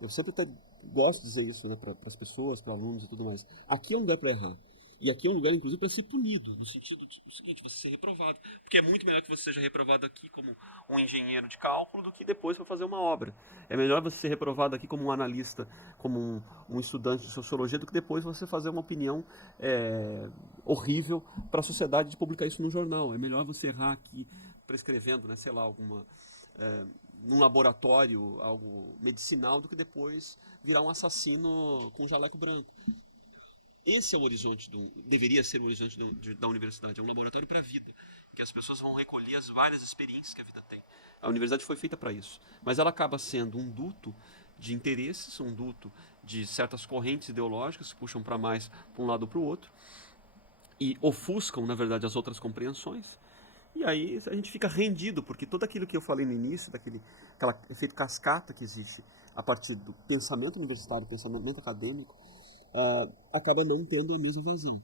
Eu sempre até gosto de dizer isso, né, para as pessoas, para alunos e tudo mais. Aqui é um lugar para errar. E aqui é um lugar, inclusive, para ser punido, no sentido do seguinte, você ser reprovado. Porque é muito melhor que você seja reprovado aqui como um engenheiro de cálculo do que depois para fazer uma obra. É melhor você ser reprovado aqui como um analista, como um estudante de sociologia, do que depois você fazer uma opinião horrível para a sociedade de publicar isso no jornal. É melhor você errar aqui prescrevendo, né, sei lá, num laboratório, algo medicinal, do que depois virar um assassino com jaleco branco. Esse é o horizonte, deveria ser o horizonte da universidade, é um laboratório para a vida, que as pessoas vão recolher as várias experiências que a vida tem. A universidade foi feita para isso, mas ela acaba sendo um duto de interesses, um duto de certas correntes ideológicas que puxam para um lado ou para o outro, e ofuscam, na verdade, as outras compreensões. E aí a gente fica rendido, porque tudo aquilo que eu falei no início, aquele efeito cascata que existe a partir do pensamento universitário, pensamento acadêmico, acaba não tendo a mesma vazão.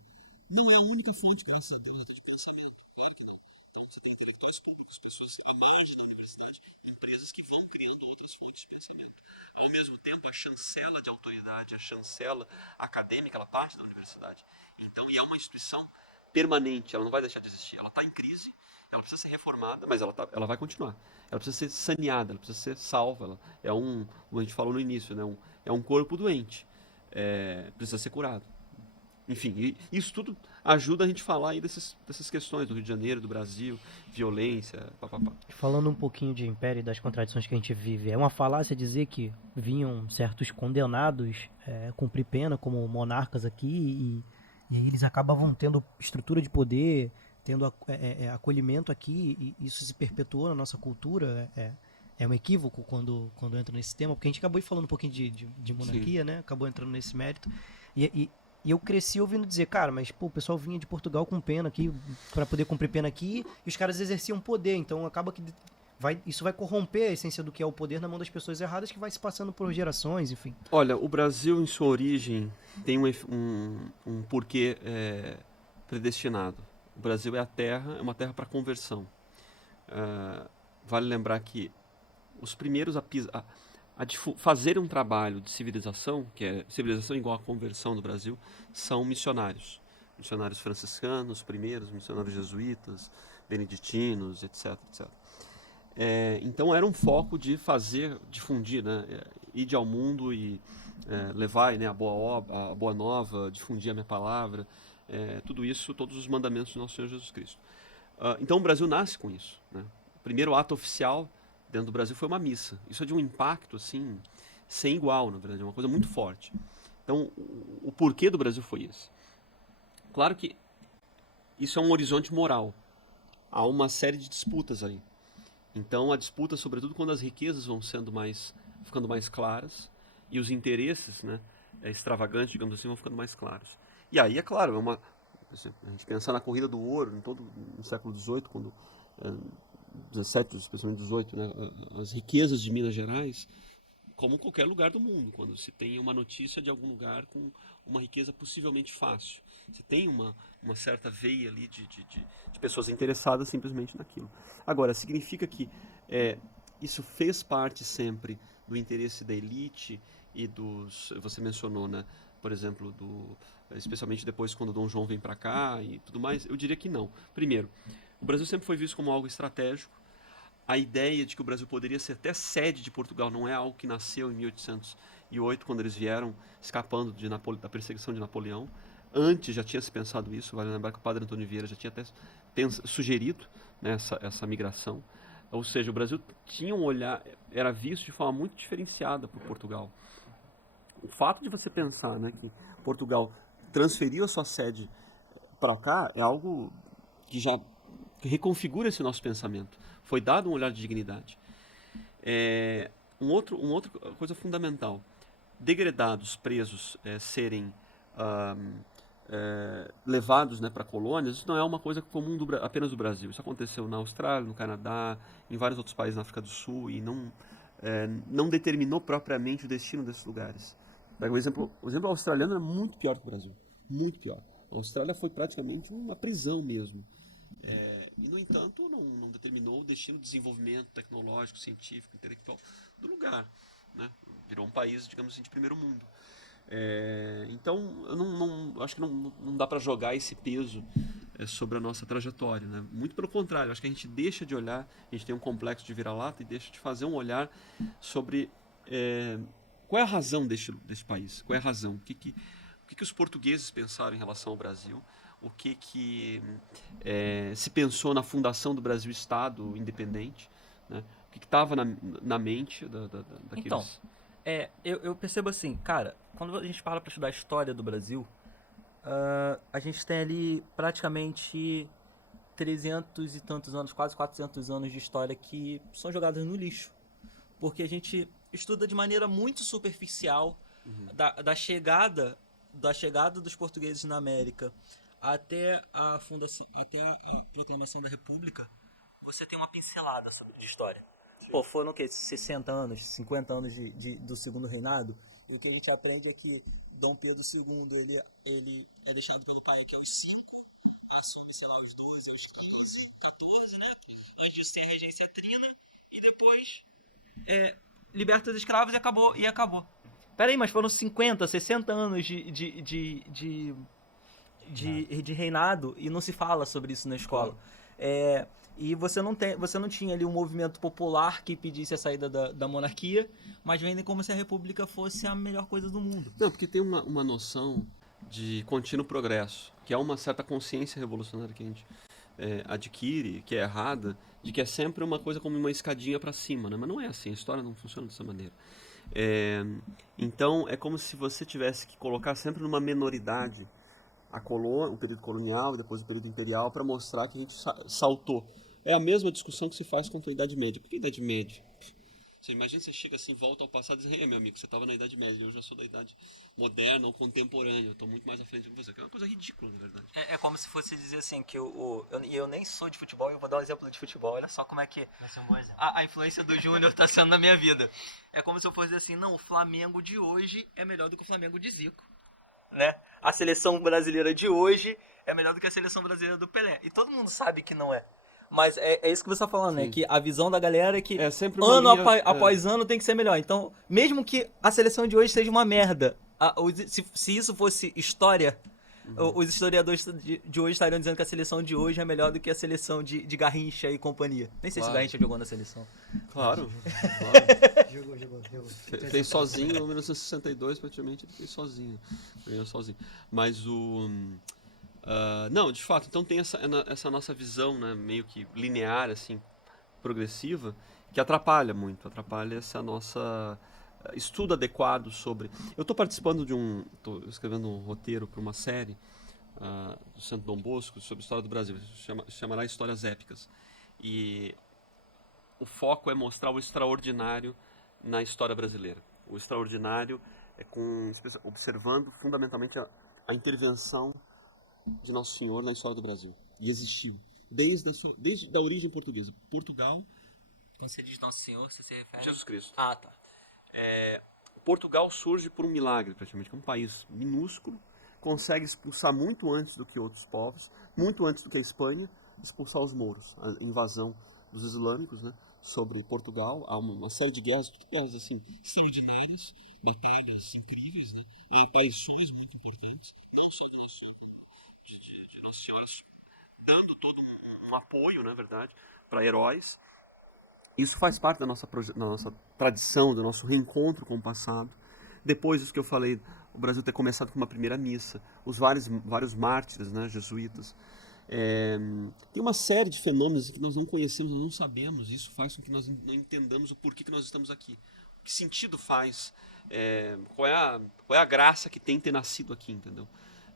Não é a única fonte, graças a Deus, de pensamento, claro que não. Então você tem intelectuais públicos, pessoas à margem da universidade, empresas que vão criando outras fontes de pensamento. Ao mesmo tempo, a chancela de autoridade, a chancela acadêmica, ela parte da universidade. Então, e é uma instituição permanente, ela não vai deixar de existir. Ela está em crise, ela precisa ser reformada, mas ela vai continuar. Ela precisa ser saneada, ela precisa ser salva. Como a gente falou no início, né, é um corpo doente. Precisa ser curado. Enfim, isso tudo ajuda a gente a falar aí dessas questões do Rio de Janeiro, do Brasil, violência, papapá. Falando um pouquinho de império e das contradições que a gente vive, é uma falácia dizer que vinham certos condenados cumprir pena como monarcas aqui e eles acabavam tendo estrutura de poder, tendo acolhimento aqui, e isso se perpetuou na nossa cultura. É um equívoco quando entra nesse tema, porque a gente acabou falando um pouquinho de monarquia, né? Acabou entrando nesse mérito. E eu cresci ouvindo dizer, cara, mas pô, o pessoal vinha de Portugal com pena aqui, para poder cumprir pena aqui, e os caras exerciam poder, então acaba que isso vai corromper a essência do que é o poder na mão das pessoas erradas, que vai se passando por gerações, enfim. Olha, o Brasil, em sua origem, tem um porquê predestinado. O Brasil é uma terra para conversão. Vale lembrar que os primeiros fazer um trabalho de civilização, que é civilização igual à conversão do Brasil, são missionários. Missionários franciscanos, primeiros, missionários jesuítas, beneditinos, etc, etc. Então era um foco de difundir, né, ir ao mundo e levar, né, a boa nova, difundir a minha palavra, tudo isso, todos os mandamentos do nosso Senhor Jesus Cristo. Então o Brasil nasce com isso, né? O primeiro ato oficial dentro do Brasil foi uma missa. Isso é de um impacto assim sem igual, na verdade, é uma coisa muito forte. Então o porquê do Brasil foi esse. Claro que isso é um horizonte moral. Há uma série de disputas aí. Então a disputa, sobretudo quando as riquezas vão ficando mais claras e os interesses, né, extravagantes, digamos assim, vão ficando mais claros. E aí, é claro, a gente pensar na corrida do ouro no século XVIII, quando 17, especialmente 18, né, as riquezas de Minas Gerais, como qualquer lugar do mundo, quando se tem uma notícia de algum lugar com uma riqueza possivelmente fácil. Você tem uma certa veia ali de pessoas interessadas simplesmente naquilo. Agora, significa que isso fez parte sempre do interesse da elite e você mencionou, né, por exemplo, especialmente depois quando Dom João vem para cá e tudo mais, eu diria que não. Primeiro, o Brasil sempre foi visto como algo estratégico. A ideia de que o Brasil poderia ser até sede de Portugal não é algo que nasceu em 1808, quando eles vieram escapando da perseguição de Napoleão. Antes já tinha se pensado isso, vale lembrar que o padre Antônio Vieira já tinha até sugerido, né, essa migração. Ou seja, o Brasil tinha um olhar, era visto de forma muito diferenciada por Portugal. O fato de você pensar, né, que Portugal transferiu a sua sede para cá é algo que já reconfigura esse nosso pensamento. Foi dado um olhar de dignidade. Uma outra coisa fundamental: degredados, presos, serem levados, né, para colônias, isso não é uma coisa comum apenas do Brasil. Isso aconteceu na Austrália, no Canadá, em vários outros países na África do Sul, e não determinou propriamente o destino desses lugares. O exemplo australiano é muito pior que o Brasil. Muito pior. A Austrália foi praticamente uma prisão mesmo. E, no entanto, não determinou o destino do desenvolvimento tecnológico, científico, intelectual do lugar, né? Virou um país, digamos assim, de primeiro mundo. Então, eu acho que não dá para jogar esse peso sobre a nossa trajetória, né? Muito pelo contrário, acho que a gente deixa de olhar, a gente tem um complexo de vira-lata e deixa de fazer um olhar sobre qual é a razão deste país, qual é a razão, o que os portugueses pensaram em relação ao Brasil, o que se pensou na fundação do Brasil-Estado independente, né? O que estava na mente daqueles... Então, eu percebo assim, cara, quando a gente para pra estudar a história do Brasil, a gente tem ali praticamente 300 e tantos anos, quase 400 anos de história que são jogados no lixo. Porque a gente estuda de maneira muito superficial da chegada dos portugueses na América até a proclamação da República. Você tem uma pincelada de história. Sim. Pô, foram o quê? 60 anos, 50 anos do segundo reinado. E o que a gente aprende é que Dom Pedro II, ele é deixado pelo pai aqui aos 5, assume, sei lá, aos 12, aos 13, 14, né? Antes disso tem a regência trina, e depois liberta os escravos e acabou. Peraí, mas foram 50, 60 anos de reinado e não se fala sobre isso na escola. E você não tinha ali um movimento popular que pedisse a saída da monarquia, mas vendem como se a república fosse a melhor coisa do mundo. Não, porque tem uma noção de contínuo progresso, que é uma certa consciência revolucionária que a gente adquire, que é errada, de que é sempre uma coisa como uma escadinha para cima, né? Mas não é assim, a história não funciona dessa maneira. Então é como se você tivesse que colocar sempre numa menoridade o período colonial e depois o período imperial para mostrar que a gente saltou. É a mesma discussão que se faz quanto à Idade Média. Por que Idade Média? Você imagina, você chega assim, volta ao passado e diz: meu amigo, você estava na Idade Média, eu já sou da Idade Moderna ou Contemporânea, eu estou muito mais à frente do que você. Que é uma coisa ridícula, na verdade. É como se fosse dizer assim, que eu nem sou de futebol, eu vou dar um exemplo de futebol, olha só como é que vai ser um bom exemplo. A influência do Júnior está sendo na minha vida. É como se eu fosse dizer assim, não, o Flamengo de hoje é melhor do que o Flamengo de Zico, né? A seleção brasileira de hoje é melhor do que a seleção brasileira do Pelé. E todo mundo sabe que não é. Mas é isso que você tá falando, né? Sim. Que a visão da galera é que É sempre uma ano linha, após ano tem que ser melhor. Então, mesmo que a seleção de hoje seja uma merda, se isso fosse história, os historiadores de hoje estariam dizendo que a seleção de hoje é melhor do que a seleção de Garrincha e companhia. Nem sei se o Claro. Garrincha jogou na seleção. Claro. Jogou. Fez sozinho, em 1962 praticamente ele fez sozinho. Ganhou sozinho. Mas não, de fato, então tem essa nossa visão, né, meio que linear, assim, progressiva, que atrapalha essa nossa estudo adequado sobre... Eu estou participando estou escrevendo um roteiro para uma série do Centro Dom Bosco sobre a história do Brasil, chamará Histórias Épicas. E o foco é mostrar o extraordinário na história brasileira. O extraordinário é observando fundamentalmente a intervenção de Nosso Senhor na história do Brasil. E existiu. Desde a origem portuguesa. Portugal... Quando você diz Nosso Senhor, você se refere... Jesus Cristo. Ah, tá. Portugal surge por um milagre, praticamente. É um país minúsculo, consegue expulsar muito antes do que outros povos, muito antes do que a Espanha, expulsar os mouros. A invasão dos islâmicos, né, sobre Portugal. Há uma série de guerras assim, extraordinárias, batalhas incríveis, né, e aparições muito importantes, não só de Nossa Senhora, dando todo um apoio, na verdade, para heróis. Isso faz parte da nossa tradição, do nosso reencontro com o passado. Depois disso que eu falei, o Brasil ter começado com uma primeira missa, os vários mártires, né, jesuítas. Tem uma série de fenômenos que nós não conhecemos, nós não sabemos. Isso faz com que nós não entendamos o porquê que nós estamos aqui. Que sentido faz? Qual é a graça que tem ter nascido aqui, entendeu?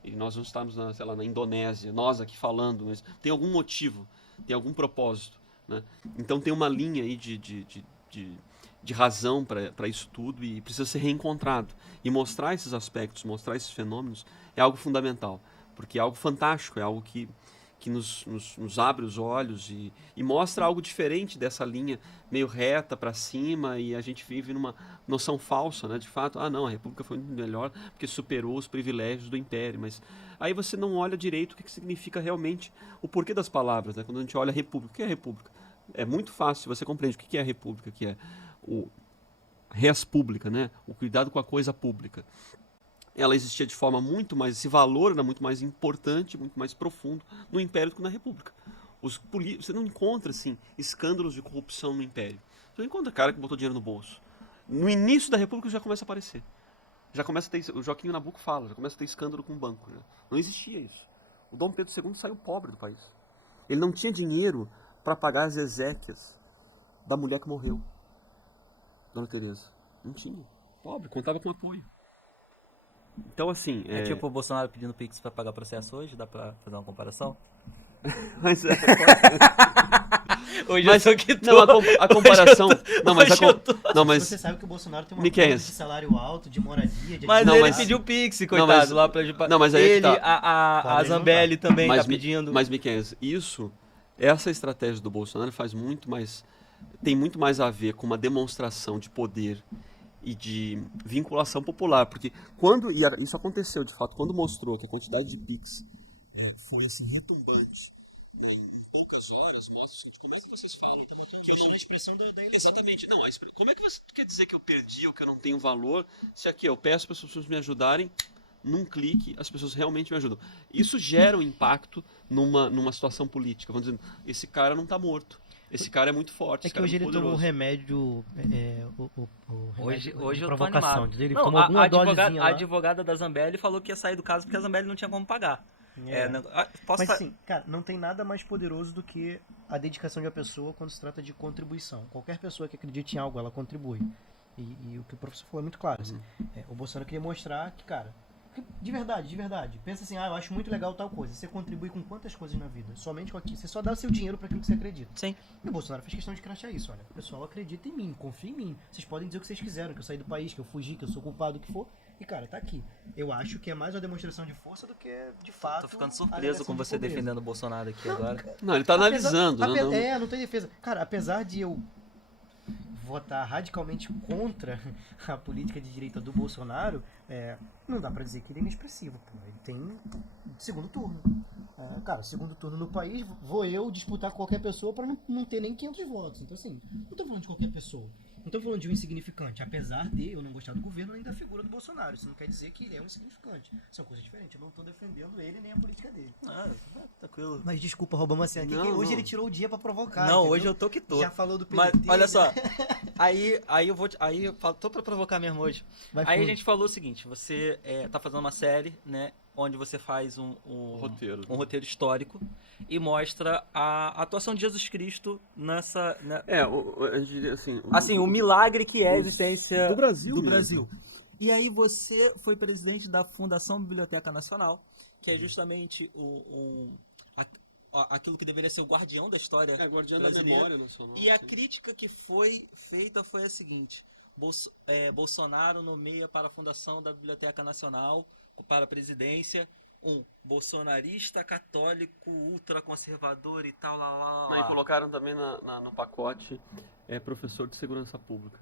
E nós não estamos na Indonésia, nós aqui falando, mas tem algum motivo, tem algum propósito. Né? Então tem uma linha aí de razão para isso tudo e precisa ser reencontrado. E mostrar esses aspectos, mostrar esses fenômenos é algo fundamental, porque é algo fantástico, é algo que nos abre os olhos e mostra algo diferente dessa linha meio reta para cima, e a gente vive numa noção falsa, né? De fato, não, a República foi muito melhor porque superou os privilégios do Império, mas aí você não olha direito o que significa realmente o porquê das palavras, né? Quando a gente olha a República, o que é a República? É muito fácil, você compreende o que é a República, que é o res pública, né? O cuidado com a coisa pública. Ela existia de forma muito mais... Esse valor era muito mais importante, muito mais profundo no Império do que na República. Você não encontra, assim, escândalos de corrupção no Império. Você não encontra cara que botou dinheiro no bolso. No início da República já começa a aparecer. Já começa a ter... O Joaquim Nabuco fala, já começa a ter escândalo com o banco. Né? Não existia isso. O Dom Pedro II saiu pobre do país. Ele não tinha dinheiro para pagar as exéquias da mulher que morreu. Dona Teresa. Não tinha. Pobre, contava com apoio. Então, assim... É tipo o Bolsonaro pedindo Pix pra pagar processo hoje? Dá pra fazer uma comparação? Mas Hoje mas, eu tô que não, a comparação... Não, mas... Você sabe que o Bolsonaro tem uma Miquel, conta de salário alto, de moradia, de Mas Não, ele mas- pediu Pix, Não, coitado, mas- lá pra... Não, mas aí é que ele, tá. a Pobre Zambelli não também Mas, tá pedindo. Mas, Miquel, essa estratégia do Bolsonaro tem muito mais a ver com uma demonstração de poder e de vinculação popular, porque isso aconteceu de fato, quando mostrou que a quantidade de Pix foi assim retumbante em poucas horas, mostra como é que vocês falam que eu não... a expressão da Exatamente, não, como é que você quer dizer que eu perdi ou que eu não tenho valor, se aqui eu peço para as pessoas me ajudarem, num clique as pessoas realmente me ajudam. Isso gera um impacto numa situação política, vamos dizer, esse cara não está morto. Esse cara é muito forte. É que hoje ele tomou o remédio, o Hoje remédio eu de tô provocação. animado. Ele Não, tomou alguma dosezinha a lá. advogada da Zambelli falou que ia sair do caso porque a Zambelli não tinha como pagar. Mas assim, cara, não tem nada mais poderoso do que a dedicação de uma pessoa quando se trata de contribuição. Qualquer pessoa que acredite em algo, ela contribui. E o que o professor falou é muito claro. Assim, o Bolsonaro queria mostrar que, cara, de verdade, pensa assim, eu acho muito legal tal coisa. Você contribui com quantas coisas na vida? Somente com aquilo. Você só dá o seu dinheiro para aquilo que você acredita. Sim. E o Bolsonaro fez questão de crachar isso, olha. O pessoal acredita em mim, confia em mim. Vocês podem dizer o que vocês quiseram, que eu saí do país, que eu fugi, que eu sou culpado, o que for. E, cara, tá aqui. Eu acho que é mais uma demonstração de força do que, de fato... Tô ficando a surpreso alegação com de você pobreza. defendendo o Bolsonaro aqui agora. Não, ele está analisando. Não tem defesa. Cara, apesar de eu votar radicalmente contra a política de direita do Bolsonaro, não dá pra dizer que ele é inexpressivo. Pô. Ele tem segundo turno. Cara, segundo turno no país, vou eu disputar com qualquer pessoa para não ter nem 500 votos. Então, assim, não tô falando de qualquer pessoa. Não tô falando de um insignificante. Apesar de eu não gostar do governo nem da figura do Bolsonaro. Isso não quer dizer que ele é um insignificante. São coisas diferentes. Eu não tô defendendo ele nem a política dele. Tranquilo. Mas desculpa, roubamos assim. Aqui, Não, hoje não. ele tirou o dia pra provocar. Não, entendeu? hoje eu tô que tô. Já falou do Mas, PDT. olha só, aí eu vou. Aí eu tô pra provocar mesmo hoje. Vai Aí a fundo. gente falou o seguinte: você tá fazendo uma série, né? Onde você faz um Roteiro. um roteiro histórico e mostra a atuação de Jesus Cristo nessa. A gente diria assim... Assim, o milagre que é a os- existência do Brasil do mesmo. Brasil. E aí você foi presidente da Fundação Biblioteca Nacional, que é justamente aquilo que deveria ser o guardião da história guardião brasileira. nacional. E a crítica que foi feita foi a seguinte: Bolsonaro nomeia para a fundação da Biblioteca Nacional, para a presidência, um bolsonarista católico ultraconservador e tal, E colocaram também no pacote professor de segurança pública.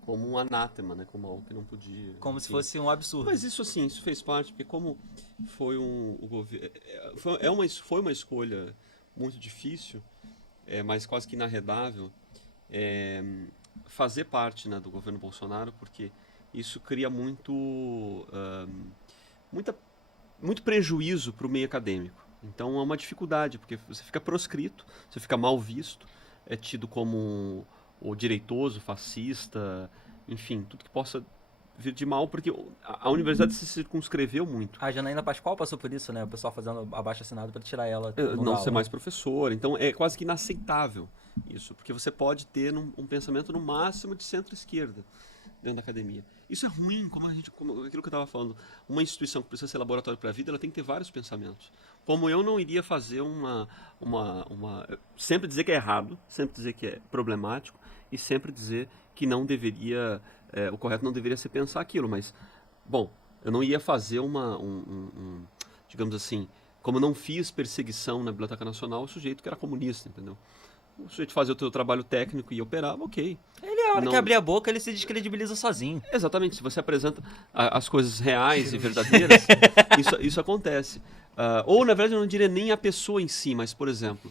Como um anátema, né? Como algo que não podia. como se enfim. fosse um absurdo. Mas isso assim, isso fez parte, porque como foi o governo. Foi uma escolha muito difícil, mas quase que inarredável, fazer parte, né, do governo Bolsonaro, porque isso cria muito prejuízo para o meio acadêmico. Então é uma dificuldade, porque você fica proscrito, você fica mal visto, é tido como o direitoso, fascista, enfim, tudo que possa vir de mal, porque a universidade se circunscreveu muito. A Janaína Pascoal passou por isso, né? O pessoal fazendo abaixo-assinado para tirar ela. Não ser mais professor, então é quase que inaceitável isso, porque você pode ter um pensamento no máximo de centro-esquerda dentro da academia. Isso é ruim, como aquilo que eu estava falando. Uma instituição que precisa ser laboratório para a vida, ela tem que ter vários pensamentos. Como eu não iria fazer sempre dizer que é errado, sempre dizer que é problemático e sempre dizer que não deveria, o correto não deveria ser pensar aquilo, mas, bom, eu não ia fazer digamos assim, como eu não fiz perseguição na Biblioteca Nacional, o sujeito que era comunista, entendeu? O sujeito fazia o seu trabalho técnico e operava, ok. Ele, a hora que abrir a boca, ele se descredibiliza sozinho. Exatamente, se você apresenta as coisas reais e verdadeiras, isso acontece. Ou, na verdade, eu não diria nem a pessoa em si, mas, por exemplo,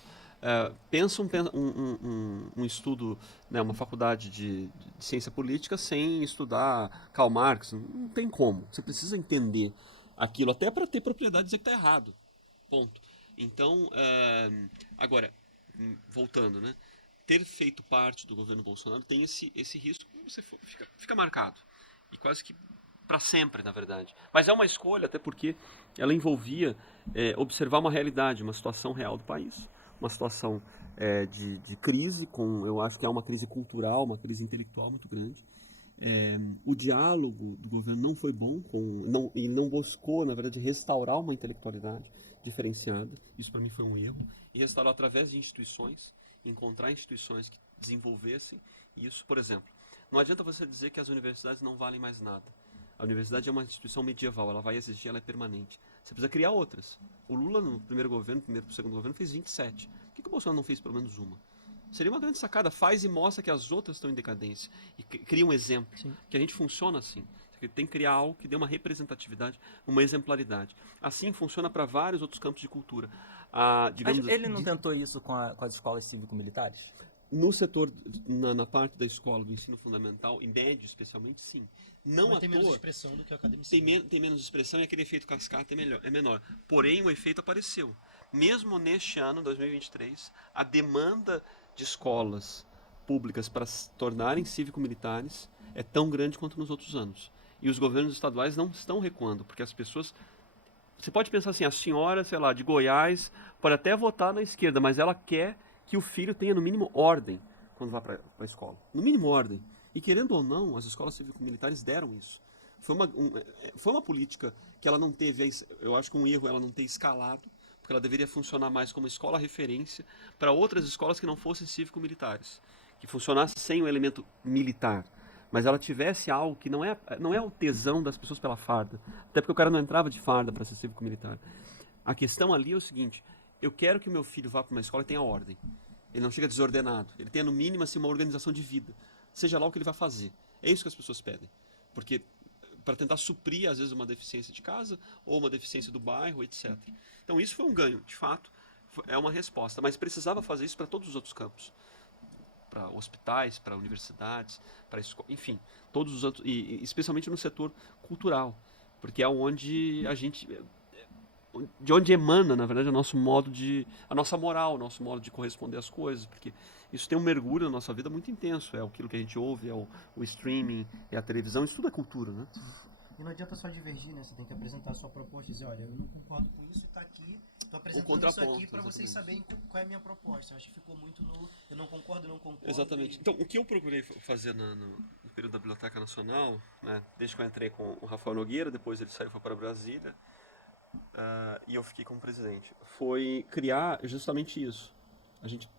pensa um estudo, né, uma faculdade de ciência política sem estudar Karl Marx. Não tem como. Você precisa entender aquilo, até para ter propriedade e dizer que está errado. Ponto. Então, agora, voltando, né? Ter feito parte do governo Bolsonaro tem esse risco, você fica marcado. E quase que para sempre, na verdade. Mas é uma escolha, até porque ela envolvia observar uma realidade, uma situação real do país, uma situação de crise, eu acho que é uma crise cultural, uma crise intelectual muito grande. O diálogo do governo não foi bom, ele não buscou, na verdade, restaurar uma intelectualidade diferenciada. Isso para mim foi um erro. E restaurar através de instituições, encontrar instituições que desenvolvessem isso. Por exemplo, não adianta você dizer que as universidades não valem mais nada. A universidade é uma instituição medieval, ela vai existir, ela é permanente. Você precisa criar outras. O Lula, no primeiro governo, segundo governo, fez 27. Por que o Bolsonaro não fez pelo menos uma? Seria uma grande sacada. Faz e mostra que as outras estão em decadência. E cria um exemplo. Sim. Que a gente funciona assim. Tem que criar algo que dê uma representatividade, uma exemplaridade. Assim funciona para vários outros campos de cultura. Mas ele não tentou isso com as escolas cívico-militares? No setor, na parte da escola, do ensino fundamental, e médio especialmente, sim. Não à tem toa, menos expressão do que o acadêmico. Tem menos expressão e aquele efeito cascata é menor. Porém, o efeito apareceu. Mesmo neste ano, 2023, a demanda de escolas públicas para se tornarem cívico-militares é tão grande quanto nos outros anos. E os governos estaduais não estão recuando, porque as pessoas... Você pode pensar assim, a senhora, sei lá, de Goiás, pode até votar na esquerda, mas ela quer que o filho tenha, no mínimo, ordem quando vai para a escola. No mínimo, ordem. E, querendo ou não, as escolas cívico-militares deram isso. Foi uma política que ela não teve... Eu acho que um erro ela não ter escalado, porque ela deveria funcionar mais como escola referência para outras escolas que não fossem cívico-militares, que funcionasse sem o elemento militar. Mas ela tivesse algo que não é o tesão das pessoas pela farda. Até porque o cara não entrava de farda para ser cívico-militar. A questão ali é o seguinte: eu quero que o meu filho vá para uma escola e tenha ordem. Ele não chega desordenado. Ele tenha, no mínimo, assim, uma organização de vida. Seja lá o que ele vai fazer. É isso que as pessoas pedem. Porque para tentar suprir, às vezes, uma deficiência de casa ou uma deficiência do bairro, etc. Então, isso foi um ganho, de fato, é uma resposta. Mas precisava fazer isso para todos os outros campos. Para hospitais, para universidades, para escolas, enfim, todos os outros, e especialmente no setor cultural, porque é onde a gente, de onde emana, na verdade, o nosso modo de, a nossa moral, o nosso modo de corresponder às coisas, porque isso tem um mergulho na nossa vida muito intenso, é aquilo que a gente ouve, é o streaming, é a televisão, isso tudo é cultura, né? E não adianta só divergir, né? Você tem que apresentar a sua proposta e dizer, olha, eu não concordo com isso e tá aqui, tô apresentando isso aqui para vocês saberem qual é a minha proposta. Eu acho que ficou muito no eu não concordo. Exatamente. Então, o que eu procurei fazer no período da Biblioteca Nacional, né, desde que eu entrei com o Rafael Nogueira, depois ele saiu para Brasília, e eu fiquei como presidente, foi criar justamente isso. A gente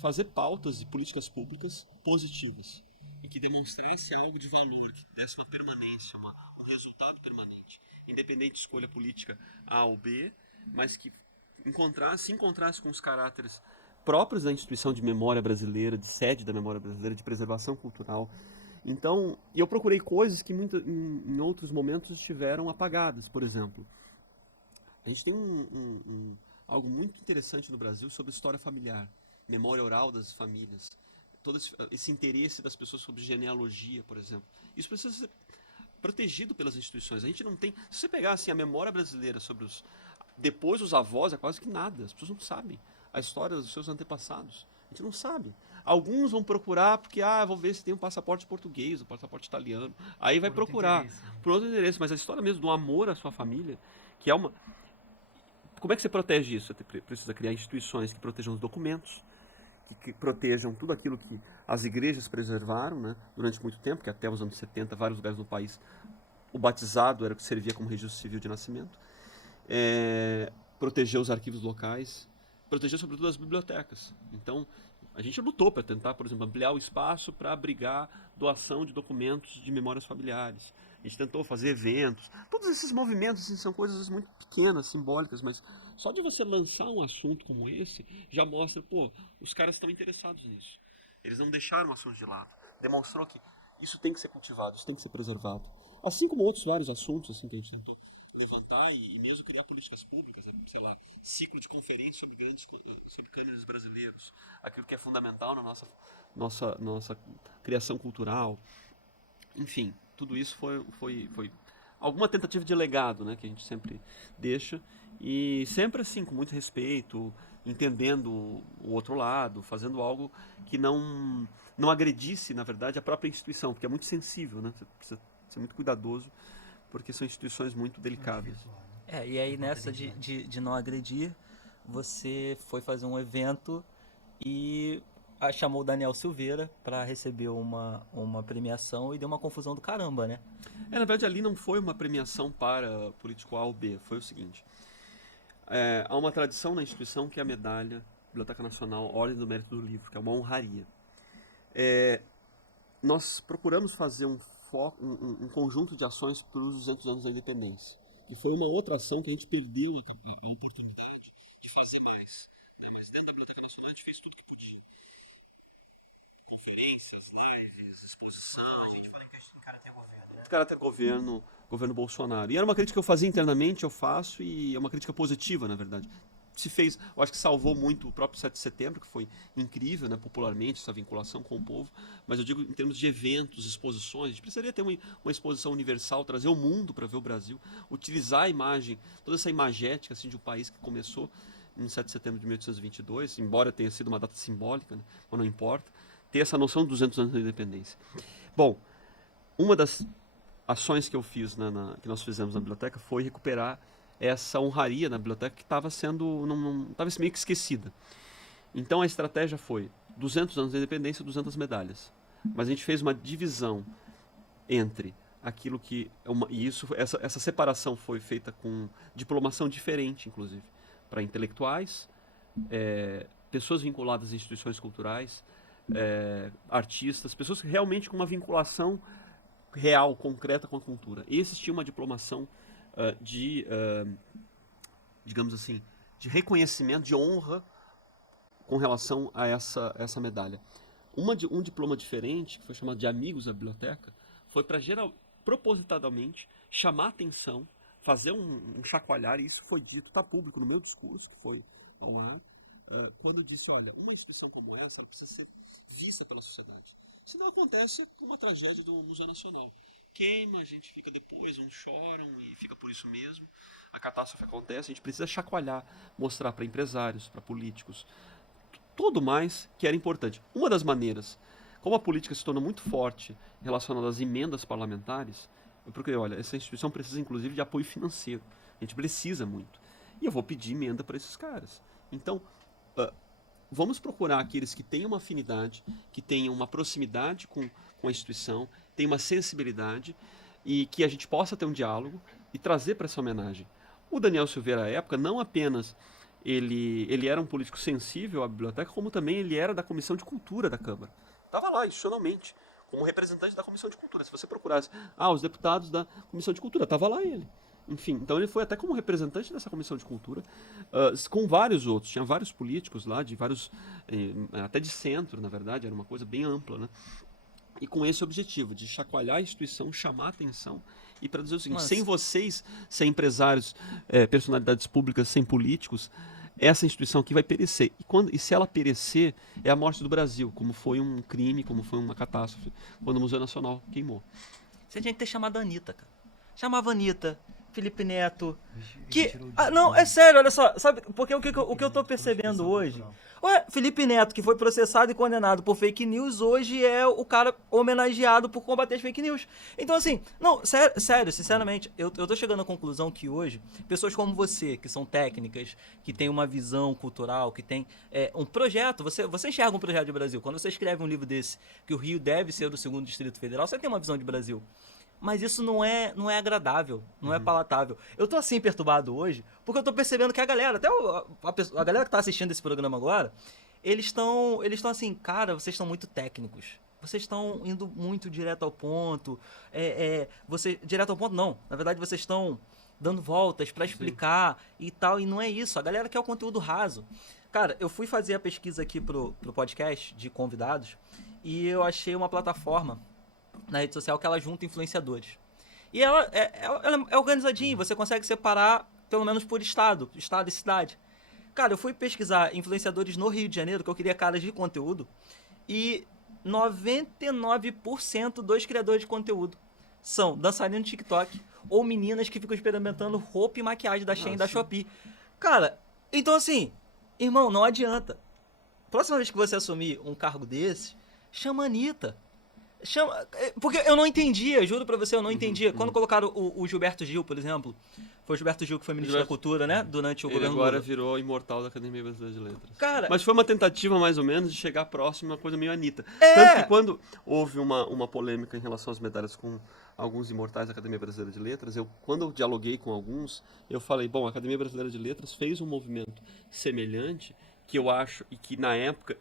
fazer pautas e políticas públicas positivas e que demonstrasse algo de valor, que desse uma permanência, um resultado permanente, independente de escolha política A ou B, mas que se encontrasse com os caráteres próprios da instituição de memória brasileira, de sede da memória brasileira, de preservação cultural. Então, eu procurei coisas que em outros momentos estiveram apagadas. Por exemplo, a gente tem algo muito interessante no Brasil sobre história familiar, memória oral das famílias, todo esse interesse das pessoas sobre genealogia, por exemplo. Isso precisa ser protegido pelas instituições. A gente não tem... Se você pegar assim, a memória brasileira sobre depois os avós, é quase que nada. As pessoas não sabem a história dos seus antepassados. A gente não sabe. Alguns vão procurar porque, vou ver se tem um passaporte português, um passaporte italiano. Aí vai procurar por outro interesse. Mas a história mesmo do amor à sua família, que é uma... Como é que você protege isso? Você precisa criar instituições que protejam os documentos, que protejam tudo aquilo que as igrejas preservaram, né, durante muito tempo, que até os anos 70, vários lugares do país, o batizado era o que servia como registro civil de nascimento. Proteger os arquivos locais, proteger sobretudo as bibliotecas. Então, a gente lutou para tentar, por exemplo, ampliar o espaço para abrigar doação de documentos de memórias familiares. A gente tentou fazer eventos. Todos esses movimentos assim, são coisas muito pequenas, simbólicas, mas só de você lançar um assunto como esse, já mostra, os caras estão interessados nisso. Eles não deixaram o assunto de lado. Demonstrou que isso tem que ser cultivado, isso tem que ser preservado. Assim como outros vários assuntos assim, que a gente tentou levantar e mesmo criar políticas públicas, sei lá, ciclo de conferências sobre cânones brasileiros, aquilo que é fundamental na nossa criação cultural. Enfim, tudo isso foi alguma tentativa de legado, né, que a gente sempre deixa, e sempre assim, com muito respeito, entendendo o outro lado, fazendo algo que não agredisse, na verdade, a própria instituição, porque é muito sensível, né, você precisa ser muito cuidadoso, porque são instituições muito delicadas. E aí nessa de não agredir, você foi fazer um evento e chamou o Daniel Silveira para receber uma premiação e deu uma confusão do caramba, né? Na verdade, ali não foi uma premiação para político A ou B, foi o seguinte. Há uma tradição na instituição que é a medalha Biblioteca Nacional Ordem do Mérito do Livro, que é uma honraria. Nós procuramos fazer um conjunto de ações para os 200 anos da independência. E foi uma outra ação que a gente perdeu a oportunidade de fazer mais. Né? Mas dentro da Biblioteca Nacional a gente fez tudo que podia. Conferências, lives, exposição. A gente fala em caráter governo, né? Caráter governo Bolsonaro. E era uma crítica que eu fazia internamente, eu faço, e é uma crítica positiva, na verdade. Eu acho que salvou muito o próprio 7 de setembro, que foi incrível, né, popularmente, essa vinculação com o povo, mas eu digo em termos de eventos, exposições, a gente precisaria ter uma exposição universal, trazer o mundo para ver o Brasil, utilizar a imagem, toda essa imagética assim, de um país que começou em 7 de setembro de 1822, embora tenha sido uma data simbólica, né, mas não importa, ter essa noção de 200 anos da independência. Bom, uma das ações que eu fiz, que nós fizemos na biblioteca, foi recuperar essa honraria na biblioteca que estava estava meio que esquecida. Então a estratégia foi 200 anos da independência, 200 medalhas. Mas a gente fez uma divisão entre aquilo que... essa separação foi feita com diplomação diferente, inclusive, para intelectuais, pessoas vinculadas a instituições culturais, artistas, pessoas realmente com uma vinculação real, concreta com a cultura. Esses tinham uma diplomação digamos assim, de reconhecimento, de honra com relação a essa medalha. Um diploma diferente, que foi chamado de Amigos da Biblioteca, foi para propositadamente chamar atenção, fazer um chacoalhar, e isso foi dito, está público no meu discurso, que foi ao ar, quando eu disse, olha, uma instituição como essa ela precisa ser vista pela sociedade. Senão acontece uma tragédia do Museu Nacional. Queima, a gente fica depois, uns choram e fica por isso mesmo. A catástrofe acontece, a gente precisa chacoalhar, mostrar para empresários, para políticos, tudo mais que era importante. Uma das maneiras, como a política se tornou muito forte relacionada às emendas parlamentares, porque, olha, essa instituição precisa inclusive de apoio financeiro. A gente precisa muito. E eu vou pedir emenda para esses caras. Então, vamos procurar aqueles que tenham uma afinidade, que tenham uma proximidade com a instituição, tenham uma sensibilidade e que a gente possa ter um diálogo e trazer para essa homenagem. O Daniel Silveira, à época, não apenas ele era um político sensível à biblioteca, como também ele era da Comissão de Cultura da Câmara. Estava lá, institucionalmente, como representante da Comissão de Cultura. Se você procurasse, os deputados da Comissão de Cultura, estava lá ele. Enfim, então ele foi até como representante dessa Comissão de Cultura, com vários outros. Tinha vários políticos lá, de vários, até de centro, na verdade, era uma coisa bem ampla, né? E com esse objetivo, de chacoalhar a instituição, chamar a atenção e para dizer o seguinte, sem vocês, sem empresários, personalidades públicas, sem políticos, essa instituição aqui vai perecer. E se ela perecer, é a morte do Brasil, como foi um crime, como foi uma catástrofe, quando o Museu Nacional queimou. Você tinha que ter chamado a Anitta, cara. Chamava a Anitta, Felipe Neto. Não, é sério, olha só. Sabe, porque o que eu tô percebendo hoje... Ué, Felipe Neto, que foi processado e condenado por fake news, hoje é o cara homenageado por combater as fake news. Então, assim, não, sério, sinceramente, eu tô chegando à conclusão que hoje, pessoas como você, que são técnicas, que tem uma visão cultural, que tem um projeto, você enxerga um projeto de Brasil. Quando você escreve um livro desse, que o Rio deve ser o segundo Distrito Federal, você tem uma visão de Brasil. Mas isso não é agradável, não é palatável. Eu tô assim perturbado hoje, porque eu tô percebendo que a galera, até a galera que tá assistindo esse programa agora, eles estão assim, cara, vocês estão muito técnicos. Vocês estão indo muito direto ao ponto. Direto ao ponto não, na verdade vocês estão dando voltas pra explicar e tal, e não é isso. A galera quer o conteúdo raso. Cara, eu fui fazer a pesquisa aqui pro podcast de convidados e eu achei uma plataforma na rede social que ela junta influenciadores. E ela é organizadinha, você consegue separar pelo menos por estado e cidade. Cara, eu fui pesquisar influenciadores no Rio de Janeiro, que eu queria caras de conteúdo, e 99% dos criadores de conteúdo são dançarinos de TikTok ou meninas que ficam experimentando roupa e maquiagem da Shein e da Shopee. Cara, então assim, irmão, não adianta. Próxima vez que você assumir um cargo desse, chama a Anitta. Porque eu não entendia, juro pra você, eu não entendia. Quando colocaram o Gilberto Gil, por exemplo, foi o Gilberto Gil que foi ministro da Cultura, né? Durante o governo Lula. Ele agora virou imortal da Academia Brasileira de Letras. Cara, mas foi uma tentativa, mais ou menos, de chegar próximo a uma coisa meio Anitta. Tanto que quando houve uma polêmica em relação às medalhas com alguns imortais da Academia Brasileira de Letras, quando eu dialoguei com alguns, eu falei, bom, a Academia Brasileira de Letras fez um movimento semelhante, que eu acho, e que na época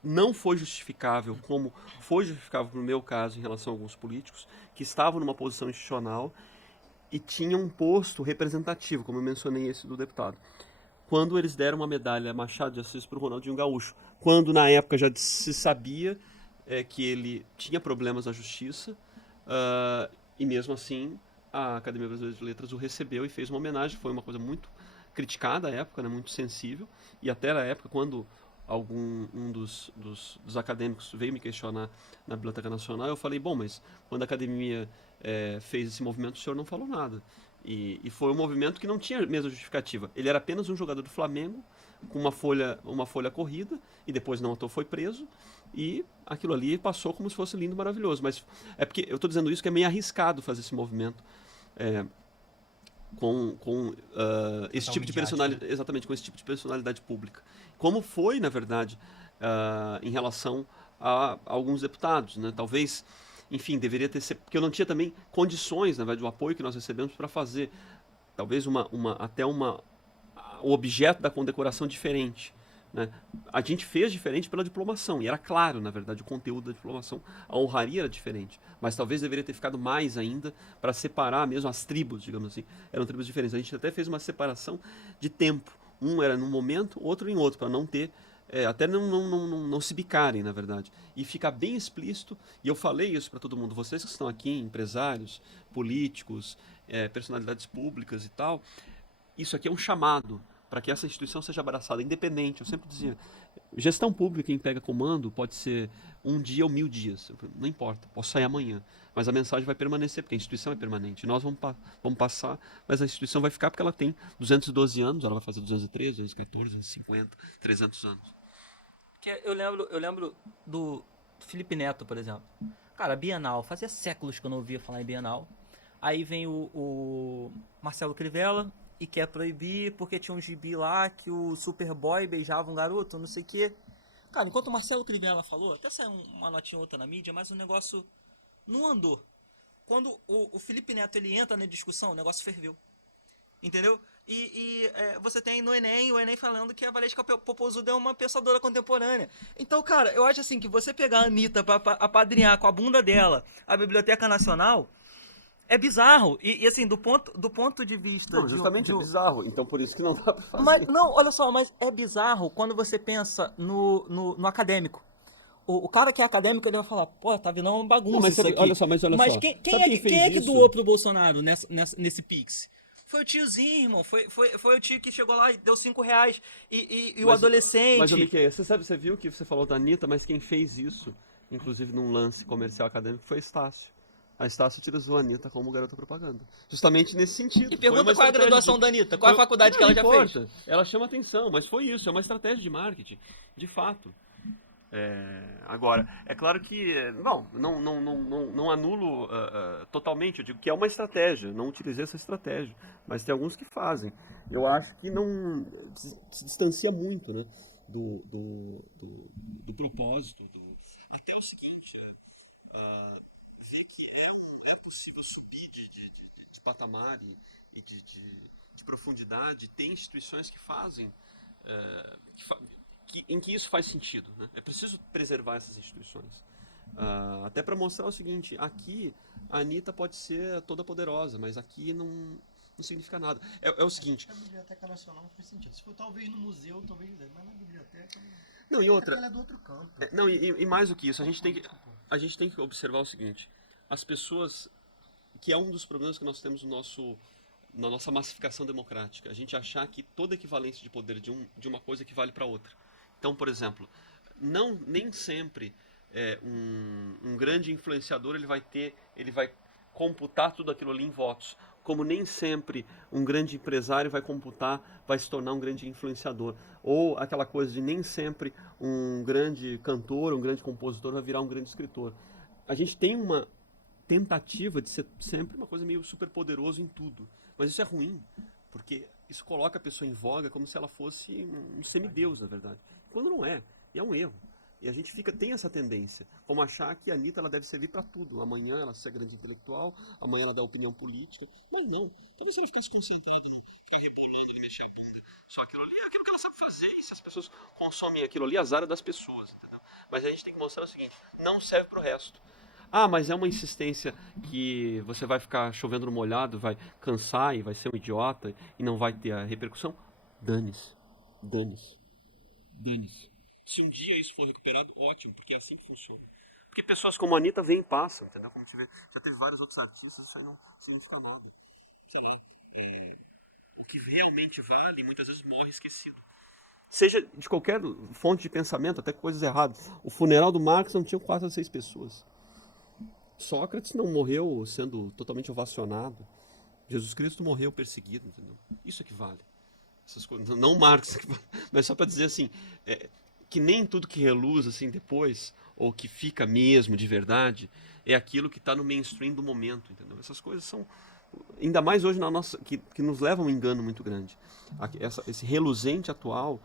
não foi justificável, como foi justificável no meu caso em relação a alguns políticos que estavam numa posição institucional e tinham um posto representativo, como eu mencionei esse do deputado. Quando eles deram uma medalha Machado de Assis para o Ronaldinho Gaúcho, quando na época já se sabia que ele tinha problemas na justiça, e mesmo assim a Academia Brasileira de Letras o recebeu e fez uma homenagem. Foi uma coisa muito criticada à época, né, muito sensível, e até na época quando um dos acadêmicos veio me questionar na Biblioteca Nacional, eu falei, bom, mas quando a academia fez esse movimento, o senhor não falou nada. E foi um movimento que não tinha mesma justificativa. Ele era apenas um jogador do Flamengo, com uma folha corrida, e depois não foi preso, e aquilo ali passou como se fosse lindo, maravilhoso. Mas é porque eu estou dizendo isso que é meio arriscado fazer esse movimento com esse tipo de personalidade, né? Exatamente, com esse tipo de personalidade pública. Como foi, na verdade, em relação a alguns deputados, né? Talvez, enfim, deveria ter sido, porque eu não tinha também condições, na verdade, do apoio que nós recebemos para fazer, talvez o objeto da condecoração diferente, né? A gente fez diferente pela diplomação, e era claro, na verdade, o conteúdo da diplomação, a honraria era diferente, mas talvez deveria ter ficado mais ainda para separar mesmo as tribos, digamos assim, eram tribos diferentes. A gente até fez uma separação de tempo, um era num momento, outro em outro, para não ter até não se bicarem, na verdade. E ficar bem explícito, e eu falei isso para todo mundo, vocês que estão aqui, empresários, políticos, personalidades públicas e tal, isso aqui é um chamado para que essa instituição seja abraçada, independente. Eu sempre dizia, gestão pública, quem pega comando, pode ser um dia ou 1000 dias, não importa, posso sair amanhã, mas a mensagem vai permanecer, porque a instituição é permanente. Nós vamos passar, mas a instituição vai ficar porque ela tem 212 anos, ela vai fazer 213, 214, 250, 300 anos. Eu lembro do Felipe Neto, por exemplo. Cara, Bienal, fazia séculos que eu não ouvia falar em Bienal. Aí vem o Marcelo Crivella e quer proibir porque tinha um gibi lá que o Superboy beijava um garoto, não sei o quê. Cara, enquanto o Marcelo Crivella falou, até saiu uma notinha ou outra na mídia, mas o negócio não andou. Quando o Felipe Neto ele entra na discussão, o negócio ferveu. Entendeu? Você tem no Enem, o Enem falando que a Valesca Popozuda é uma pensadora contemporânea. Então, cara, eu acho assim que você pegar a Anitta pra apadrinhar com a bunda dela a Biblioteca Nacional é bizarro. Assim, do ponto de vista. Não, justamente é bizarro. Então por isso que não dá pra fazer. Mas, não, olha só, mas é bizarro quando você pensa no acadêmico. O cara que é acadêmico, ele vai falar, pô, tá vindo uma bagunça Não, mas isso aqui. olha só. Mas quem é que doou pro Bolsonaro nesse Pix? Foi o tiozinho, irmão. Foi o tio que chegou lá e deu R$5 e o adolescente. Mas, Miquel, você viu que você falou da Anitta, mas quem fez isso, inclusive num lance comercial acadêmico, foi a Estácio. A Estácio utilizou a Anitta como garota propaganda. Justamente nesse sentido. E pergunta qual é a graduação da Anitta, qual é a faculdade que ela já fez. Ela chama atenção, mas foi isso, é uma estratégia de marketing, de fato. Agora, é claro que, não anulo totalmente, eu digo que é uma estratégia, não utilizei essa estratégia, mas tem alguns que fazem. Eu acho que não se distancia muito, né, do propósito. Até o seguinte, ver que é possível subir de patamar e de profundidade, tem instituições que fazem, em que isso faz sentido, né? É preciso preservar essas instituições. Até para mostrar o seguinte, aqui a Anitta pode ser toda poderosa, mas aqui não significa nada. É o seguinte... A Biblioteca Nacional não faz sentido. Se for talvez no museu, talvez... Mas na biblioteca... Não, e outra... Ela é do outro canto. Não, e mais do que isso, a gente tem que observar o seguinte. As pessoas... Que é um dos problemas que nós temos na nossa massificação democrática. A gente achar que toda equivalência de poder de uma coisa equivale para outra. Então, por exemplo, nem sempre um grande influenciador ele vai computar tudo aquilo ali em votos, como nem sempre um grande empresário vai se tornar um grande influenciador, ou aquela coisa de nem sempre um grande cantor, um grande compositor vai virar um grande escritor. A gente tem uma tentativa de ser sempre uma coisa meio super poderoso em tudo, mas isso é ruim, porque isso coloca a pessoa em voga como se ela fosse um semideus, na verdade. Quando não é, e é um erro. E a gente tem essa tendência, como achar que a Anitta ela deve servir para tudo. Amanhã ela ser grande intelectual, amanhã ela dá opinião política. Mas não, talvez se ela ficasse concentrada no ficar rebolando e mexer a bunda. Só aquilo ali é aquilo que ela sabe fazer. E se as pessoas consomem aquilo ali, azar é das pessoas. Entendeu? Mas a gente tem que mostrar o seguinte, não serve para o resto. Mas é uma insistência que você vai ficar chovendo no molhado, vai cansar e vai ser um idiota e não vai ter a repercussão. Dane-se. Se um dia isso for recuperado, ótimo, porque é assim que funciona. Porque pessoas como a Anitta vêm e passam, entendeu? Como já teve vários outros artistas, isso aí não significa nada. Sei lá, o que realmente vale, muitas vezes morre esquecido. Seja de qualquer fonte de pensamento, até coisas erradas. O funeral do Marx não tinha 4 a 6 pessoas. Sócrates não morreu sendo totalmente ovacionado. Jesus Cristo morreu perseguido, entendeu? Isso é que vale. Essas coisas, não Marx, mas só para dizer assim, que nem tudo que reluz assim depois, ou que fica mesmo de verdade, é aquilo que está no mainstream do momento, entendeu? Essas coisas são, ainda mais hoje na nossa, que nos levam a um engano muito grande. Esse reluzente atual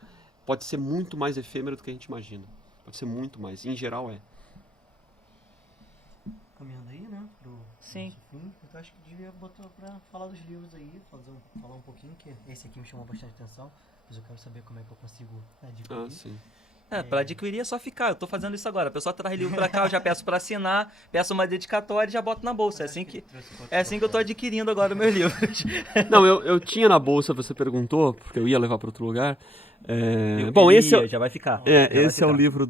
pode ser muito mais efêmero do que a gente imagina. Pode ser muito mais, em geral é. Caminhando aí, né, pro Sim. fim, eu acho que devia botar pra falar dos livros aí, falar um pouquinho, que esse aqui me chamou bastante atenção, mas eu quero saber como é que eu consigo adquirir. Sim. Pra adquirir é só ficar. Eu tô fazendo isso agora. A pessoa traz livro pra cá, eu já peço pra assinar, peço uma dedicatória e já boto na bolsa. É assim que eu tô adquirindo agora meus livros. Não, eu tinha na bolsa, você perguntou, porque eu ia levar para outro lugar. Já vai ficar. Esse é o livro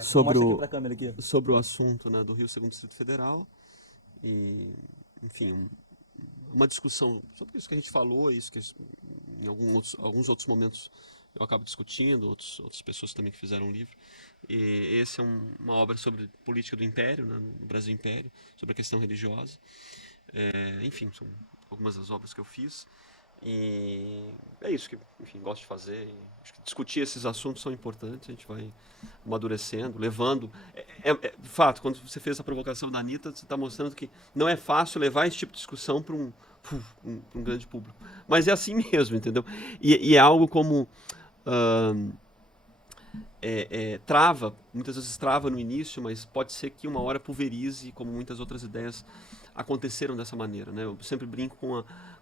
sobre Mostra aqui o, pra câmera aqui. sobre o assunto, né, do Rio Segundo Distrito Federal. E, enfim, uma discussão sobre isso que a gente falou, isso que em alguns outros momentos eu acabo discutindo, outras pessoas também que fizeram um livro. E esse é uma obra sobre política do Império, né, no Brasil Império, sobre a questão religiosa. Enfim, são algumas das obras que eu fiz. E é isso que, enfim, gosto de fazer. Acho que discutir esses assuntos são importantes, a gente vai amadurecendo, levando. De fato, quando você fez essa provocação da Anitta, você está mostrando que não é fácil levar esse tipo de discussão para um grande público. Mas é assim mesmo, entendeu? E é algo como trava, muitas vezes trava no início, mas pode ser que uma hora pulverize, como muitas outras ideias aconteceram dessa maneira, né? Eu sempre brinco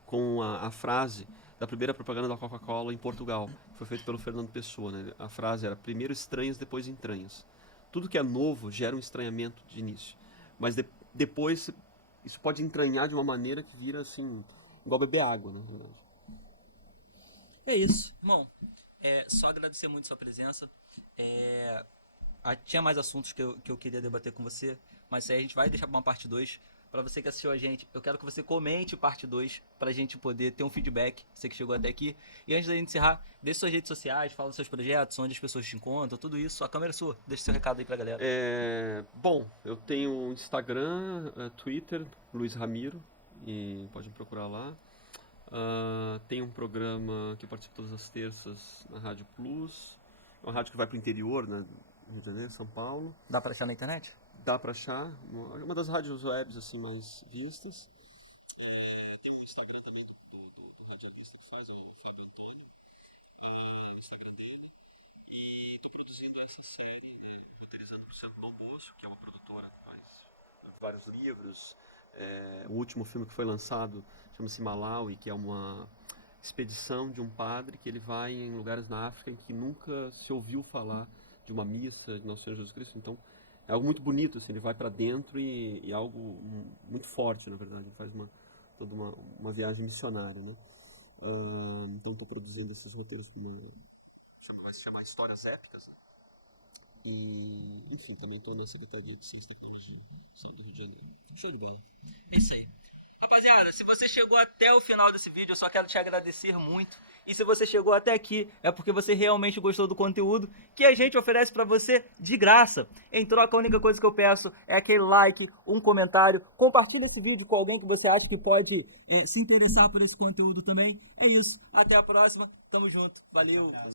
com a frase da primeira propaganda da Coca-Cola em Portugal, que foi feita pelo Fernando Pessoa, né? A frase era: primeiro estranhas, depois entranhas. Tudo que é novo gera um estranhamento de início, mas depois isso pode entranhar de uma maneira que vira assim, igual beber água, né? É isso. Irmão, só agradecer muito sua presença. Tinha mais assuntos que eu queria debater com você, mas isso aí a gente vai deixar para uma parte 2. Para você que assistiu a gente, eu quero que você comente parte 2 para a gente poder ter um feedback, você que chegou até aqui. E antes da gente encerrar, deixe suas redes sociais, fala dos seus projetos, onde as pessoas te encontram, tudo isso. A câmera é sua, deixa seu recado aí pra galera. Bom, eu tenho Instagram, Twitter, Luiz Ramiro, e pode me procurar lá. Tem um programa que eu participo todas as terças na Rádio Plus, é uma rádio que vai pro interior, né, Rio de Janeiro, São Paulo. Dá para achar na internet? Dá pra achar, uma das rádios webs assim mais vistas. Tem um Instagram também do radialista que faz, é o Fábio Antônio, o Instagram dele. E estou produzindo essa série, roteirizando para o Centro Dom Bosco, que é uma produtora que faz vários livros. O último filme que foi lançado chama-se Malawi, que é uma expedição de um padre que ele vai em lugares na África em que nunca se ouviu falar de uma missa de Nosso Senhor Jesus Cristo. Então é algo muito bonito, assim, ele vai para dentro e algo muito forte, na verdade. Ele faz toda uma viagem missionária, né? Então estou produzindo esses roteiros vai se chamar Histórias Épicas. E, enfim, também estou na Secretaria de Ciência e Tecnologia do Estado do Rio de Janeiro. Show de bola. É isso aí. Rapaziada, se você chegou até o final desse vídeo, eu só quero te agradecer muito. E se você chegou até aqui, é porque você realmente gostou do conteúdo que a gente oferece pra você de graça. Em troca, a única coisa que eu peço é aquele like, um comentário. Compartilha esse vídeo com alguém que você acha que pode se interessar por esse conteúdo também. É isso. Até a próxima. Tamo junto. Valeu.